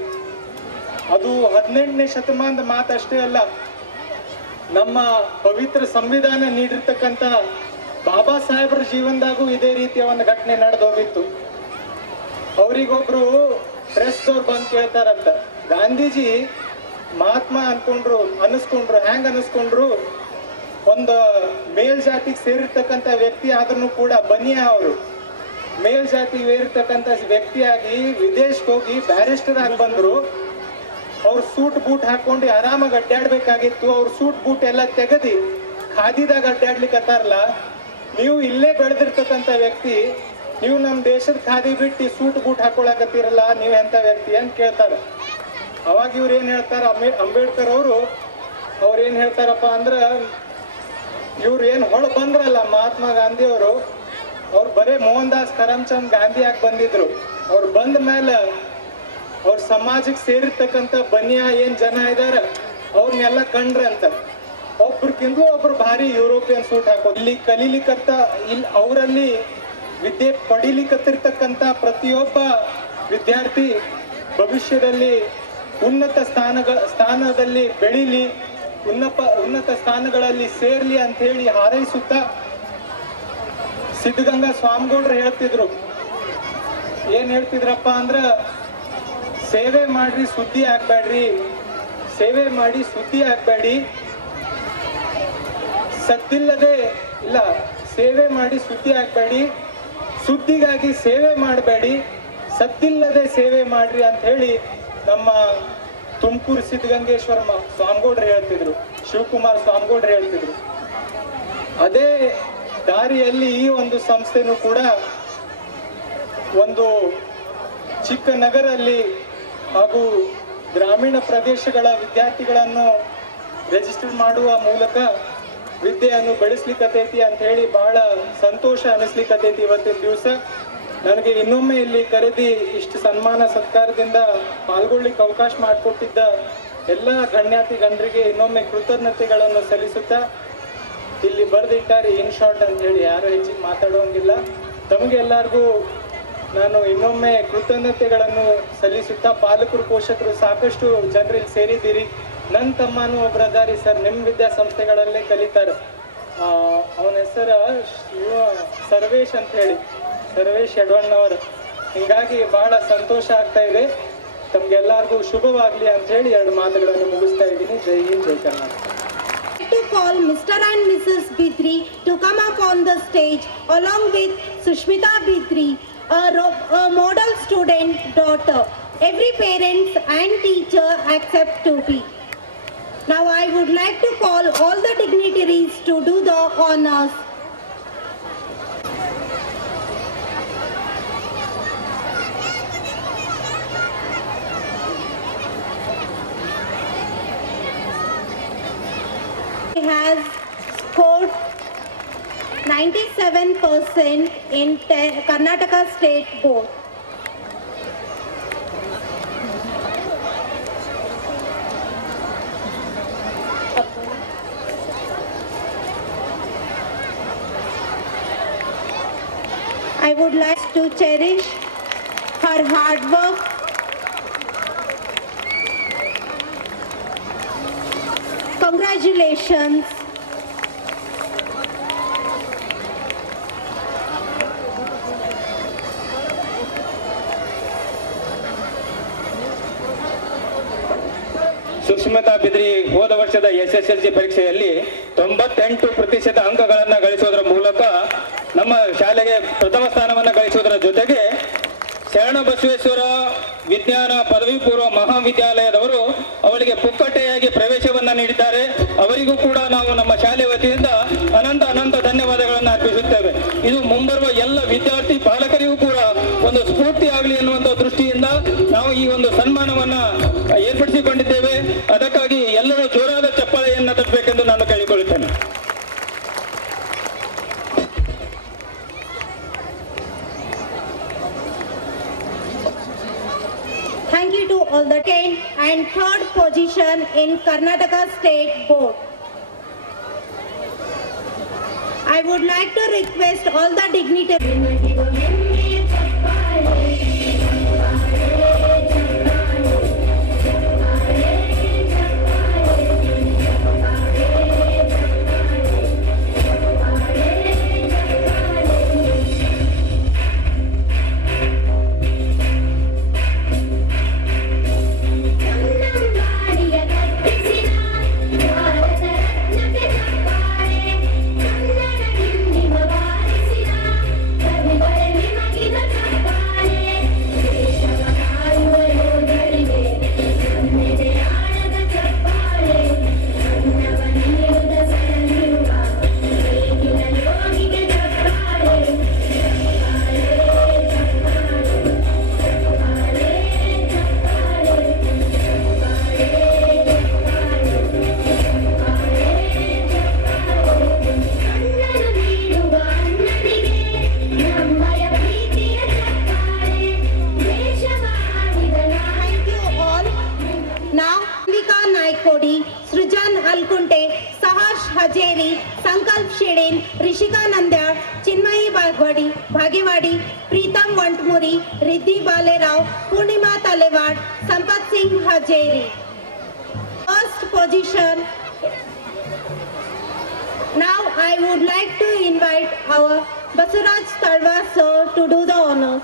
ಅದು 18ನೇ ಶತಮಾನದ ಮಾತಷ್ಟೇ ಅಲ್ಲ, ನಮ್ಮ ಪವಿತ್ರ ಸಂವಿಧಾನ ನೀಡಿರ್ತಕ್ಕಂಥ ಬಾಬಾ ಸಾಹೇಬ್ರ ಜೀವನದಾಗೂ ಇದೇ ರೀತಿಯ ಒಂದು ಘಟನೆ ನಡೆದು ಹೋಗಿತ್ತು. ಅವರಿಗೊಬ್ರು ಪ್ರೆಸ್ದವ್ರು ಬಂದು ಕೇಳ್ತಾರಂತ, ಗಾಂಧೀಜಿ ಮಹಾತ್ಮ ಅನಿಸ್ಕೊಂಡ್ರು ಹ್ಯಾಂಗ ಅನಿಸ್ಕೊಂಡ್ರು, ಒಂದು ಮೇಲ್ಜಾತಿಗೆ ಸೇರಿರ್ತಕ್ಕಂಥ ವ್ಯಕ್ತಿ ಆದ್ರೂ ಕೂಡ ಬನಿಯಾ ಅವರು ಮೇಲ್ಜಾತಿಗೆ ಸೇರಿರ್ತಕ್ಕಂಥ ವ್ಯಕ್ತಿಯಾಗಿ ವಿದೇಶಕ್ಕೆ ಹೋಗಿ ಬ್ಯಾರಿಸ್ಟರ್ ಆಗಿ ಬಂದ್ರು. ಅವ್ರು ಸೂಟ್ ಬೂಟ್ ಹಾಕೊಂಡು ಆರಾಮಾಗಿ ಅಡ್ಡಾಡ್ಬೇಕಾಗಿತ್ತು. ಅವ್ರ ಸೂಟ್ ಬೂಟ್ ಎಲ್ಲ ತೆಗೆದಿ ಖಾದಿದಾಗ ಅಡ್ಡಾಡ್ಲಿಕ್ಕತ್ತಾರಲ್ಲ, ನೀವು ಇಲ್ಲೇ ಬೆಳೆದಿರ್ತಕ್ಕಂಥ ವ್ಯಕ್ತಿ, ನೀವು ನಮ್ಮ ದೇಶದ ಖಾದಿ ಬಿಟ್ಟು ಸೂಟ್ ಬೂಟ್ ಹಾಕೊಳಕತ್ತೀರಲ್ಲ, ನೀವು ಎಂಥ ವ್ಯಕ್ತಿ ಅಂತ ಕೇಳ್ತಾರೆ. ಅವಾಗ ಇವ್ರು ಏನು ಹೇಳ್ತಾರ, ಅಂಬೇಡ್ಕರ್ ಅವ್ರು ಏನು ಹೇಳ್ತಾರಪ್ಪ ಅಂದ್ರೆ, ಇವ್ರು ಏನು ಹೊಳ ಬಂದ್ರಲ್ಲ ಮಹಾತ್ಮ ಗಾಂಧಿ ಅವ್ರು ಬರೇ ಮೋಹನ್ ದಾಸ್ ಕರಮ್ಚಂದ್ ಗಾಂಧಿ ಆಗಿ ಬಂದಿದ್ರು. ಅವ್ರು ಬಂದ ಮೇಲೆ ಅವ್ರ ಸಮಾಜಕ್ಕೆ ಸೇರಿರ್ತಕ್ಕಂಥ ಬನಿಯಾ ಏನ್ ಜನ ಇದಾರ ಅವ್ರನ್ನೆಲ್ಲ ಕಂಡ್ರಂತ, ಒಬ್ರಕ್ಕಿಂತ ಒಬ್ರು ಭಾರಿ ಯುರೋಪಿಯನ್ ಸೂಟ್ ಹಾಕೋದು. ಇಲ್ಲಿ ಕಲೀಲಿಕ್ಕತ್ತ, ಇಲ್ಲಿ ಅವರಲ್ಲಿ ವಿದ್ಯೆ ಪಡಿಲಿಕ್ಕತ್ತಿರ್ತಕ್ಕಂಥ ಪ್ರತಿಯೊಬ್ಬ ವಿದ್ಯಾರ್ಥಿ ಭವಿಷ್ಯದಲ್ಲಿ ಉನ್ನತ ಸ್ಥಾನದಲ್ಲಿ ಬೆಳೀಲಿ, ಉನ್ನತ ಸ್ಥಾನಗಳಲ್ಲಿ ಸೇರ್ಲಿ ಅಂತ ಹೇಳಿ ಹಾರೈಸುತ್ತಾ ಸಿದ್ಧಗಂಗಾ ಸ್ವಾಮಿಗೌಡ್ರು ಹೇಳ್ತಿದ್ರು. ಏನ್ ಹೇಳ್ತಿದ್ರಪ್ಪ ಅಂದ್ರ, ಸೇವೆ ಮಾಡ್ರಿ ಸುದ್ದಿ ಆಗ್ಬೇಡ್ರಿ, ಸೇವೆ ಮಾಡಿ ಸುದ್ದಿ ಆಗ್ಬೇಡಿ, ಸದ್ದಿಲ್ಲದೆ ಇಲ್ಲ, ಸೇವೆ ಮಾಡಿ ಸುದ್ದಿ ಆಗ್ಬೇಡಿ, ಸುದ್ದಿಗಾಗಿ ಸೇವೆ ಮಾಡಬೇಡಿ, ಸದ್ದಿಲ್ಲದೆ ಸೇವೆ ಮಾಡ್ರಿ ಅಂತ ಹೇಳಿ ನಮ್ಮ ತುಮಕೂರು ಸಿದ್ಧಗಂಗೇಶ್ವರ ಸ್ವಾಮಿಗೌಡ್ರು ಹೇಳ್ತಿದ್ರು, ಶಿವಕುಮಾರ್ ಸ್ವಾಮಿಗೌಡ್ರು ಹೇಳ್ತಿದ್ರು. ಅದೇ ದಾರಿಯಲ್ಲಿ ಈ ಒಂದು ಸಂಸ್ಥೆನೂ ಕೂಡ ಒಂದು ಚಿಕ್ಕ ನಗರಲ್ಲಿ ಹಾಗೂ ಗ್ರಾಮೀಣ ಪ್ರದೇಶಗಳ ವಿದ್ಯಾರ್ಥಿಗಳನ್ನು ರಿಜಿಸ್ಟರ್ ಮಾಡುವ ಮೂಲಕ ವಿದ್ಯೆಯನ್ನು ಬೆಳೆಸ್ಲಿಕ್ಕತೈತಿ ಅಂತ ಹೇಳಿ ಬಹಳ ಸಂತೋಷ ಅನಿಸ್ಲಿಕ್ಕತೈತಿ. ಇವತ್ತಿನ ದಿವಸ ನನಗೆ ಇನ್ನೊಮ್ಮೆ ಇಲ್ಲಿ ಕರೆದಿ ಇಷ್ಟು ಸನ್ಮಾನ ಸತ್ಕಾರದಿಂದ ಪಾಲ್ಗೊಳ್ಳಿಕ್ಕೆ ಅವಕಾಶ ಮಾಡಿಕೊಟ್ಟಿದ್ದ ಎಲ್ಲ ಗಣ್ಯಾತಿ ಗಣ್ಯರಿಗೆ ಇನ್ನೊಮ್ಮೆ ಕೃತಜ್ಞತೆಗಳನ್ನು ಸಲ್ಲಿಸುತ್ತಾ, ಇಲ್ಲಿ ಬರೆದಿಟ್ಟಾರೆ ಇನ್ ಶಾರ್ಟ್ ಅಂತ ಹೇಳಿ, ಯಾರು ಹೆಚ್ಚಿಗೆ ಮಾತಾಡೋಂಗಿಲ್ಲ. ತಮಗೆಲ್ಲರಿಗೂ ನಾನು ಇನ್ನೊಮ್ಮೆ ಕೃತಜ್ಞತೆಗಳನ್ನು ಸಲ್ಲಿಸುತ್ತಾ, ಪಾಲಕರು ಪೋಷಕರು ಸಾಕಷ್ಟು ಜನರು ಇಲ್ಲಿ ಸೇರಿದ್ದೀರಿ. ನನ್ನ ತಮ್ಮನೂ ಒಬ್ಬರದಾರಿ ಸರ್, ನಿಮ್ಮ ವಿದ್ಯಾಸಂಸ್ಥೆಗಳಲ್ಲೇ ಕಲಿತಾರೆ. ಅವನ ಹೆಸರು ಸರ್ವೇಶ್ ಅಂತ ಹೇಳಿ, ಸರ್ವೇಶ್ ಯಡವಣ್ಣವರು. ಹೀಗಾಗಿ ಬಹಳ ಸಂತೋಷ ಆಗ್ತಾ ಇದೆ. ತಮ್ಗೆಲ್ಲರಿಗೂ ಶುಭವಾಗಲಿ ಅಂತ ಹೇಳಿ 2 ಮಾತುಗಳನ್ನು ಮುಗಿಸ್ತಾ ಇದ್ದೀನಿ. ಜೈ ಹಿಂದ್, ಜೈ Karnataka. To call Mr. and Mrs. Bidri to come up on the stage along with Sushmita Bidri, a model student daughter. Every parent and teacher accept to be. Now I would like to call all the dignitaries to do the honors. He has scored 97% in Karnataka State Board. I would like to cherish her hard work, congratulations. Sushmita ಬಿದ್ರಿ ಹೋದ ವರ್ಷದ SSLC ಪರೀಕ್ಷೆಯಲ್ಲಿ 98% ಅಂಕಗಳನ್ನು ಗಳಿಸುವುದರ ಮೂಲಕ ನಮ್ಮ ಶಾಲೆಗೆ ಪ್ರಥಮ ಸ್ಥಾನವನ್ನು ಗಳಿಸುವುದರ ಜೊತೆಗೆ ಶರಣಬಸವೇಶ್ವರ ವಿಜ್ಞಾನ ಪದವಿ ಪೂರ್ವ ಮಹಾವಿದ್ಯಾಲಯದವರು ಅವಳಿಗೆ ಪುಕ್ಕಟೆಯಾಗಿ ಪ್ರವೇಶವನ್ನು ನೀಡಿದ್ದಾರೆ. ಅವರಿಗೂ ಕೂಡ ನಾವು ನಮ್ಮ ಶಾಲೆ ವತಿಯಿಂದ ಅನಂತ ಧನ್ಯವಾದಗಳನ್ನು ಅರ್ಪಿಸುತ್ತೇವೆ. ಇದು ಮುಂಬರುವ ಎಲ್ಲ ವಿದ್ಯಾರ್ಥಿ ಪಾಲಕರಿಗೂ ಕೂಡ ಒಂದು ಸ್ಫೂರ್ತಿ ಆಗಲಿ ಎನ್ನುವಂತ ದೃಷ್ಟಿಯಿಂದ ನಾವು ಈ ಒಂದು ಸನ್ಮಾನವನ್ನ ಏರ್ಪಡಿಸಿಕೊಂಡಿದ್ದೇವೆ. ಅದಕ್ಕಾಗಿ ಎಲ್ಲರೂ ಜೋರಾದ ಚಪ್ಪಾಳೆಯನ್ನ ತಟ್ಟಬೇಕೆಂದು ನಾನು ಕೇಳಿಕೊಳ್ಳುತ್ತೇನೆ. Thank you to all the 10th and 3rd position in Karnataka State Board. I would like to request all the dignitaries. सृजन अलकुंटे, सहाश हजेरी, संकल्प शेडेन, ऋषिका नंद्याळ, चिन्मयी भागेवाडी, प्रीतम वंटमुरी, रिद्धि बालेराव, पूर्णिमा तलेवाड, संपत सिंह हजेरी. First position. Now I would like to invite our Basuraj Talwa sir to do the honors.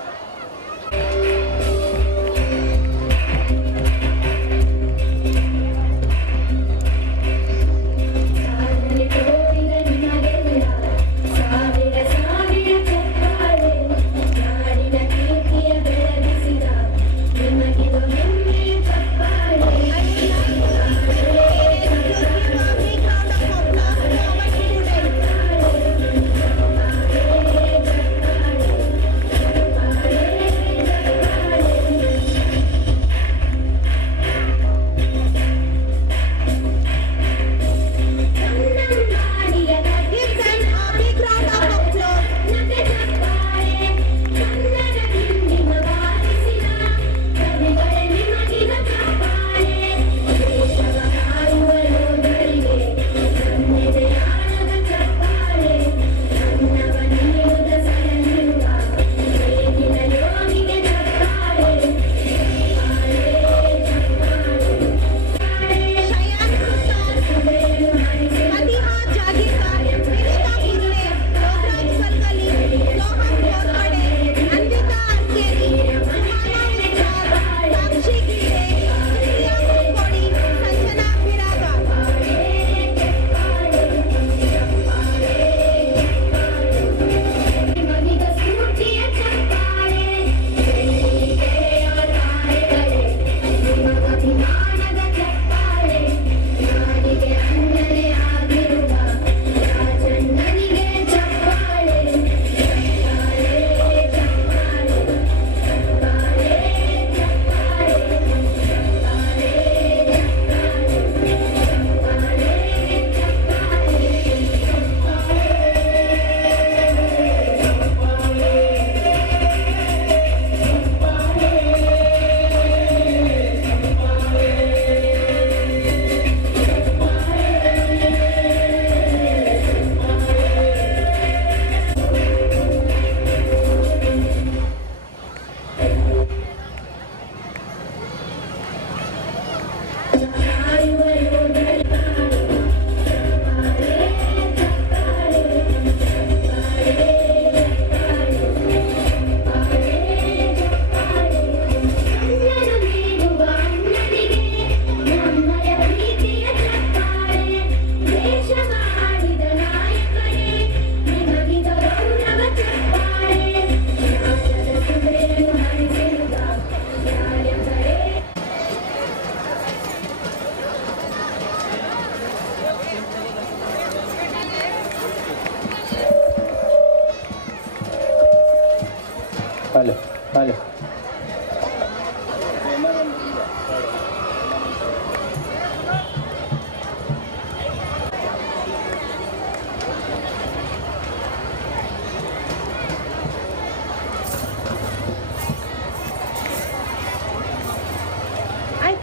I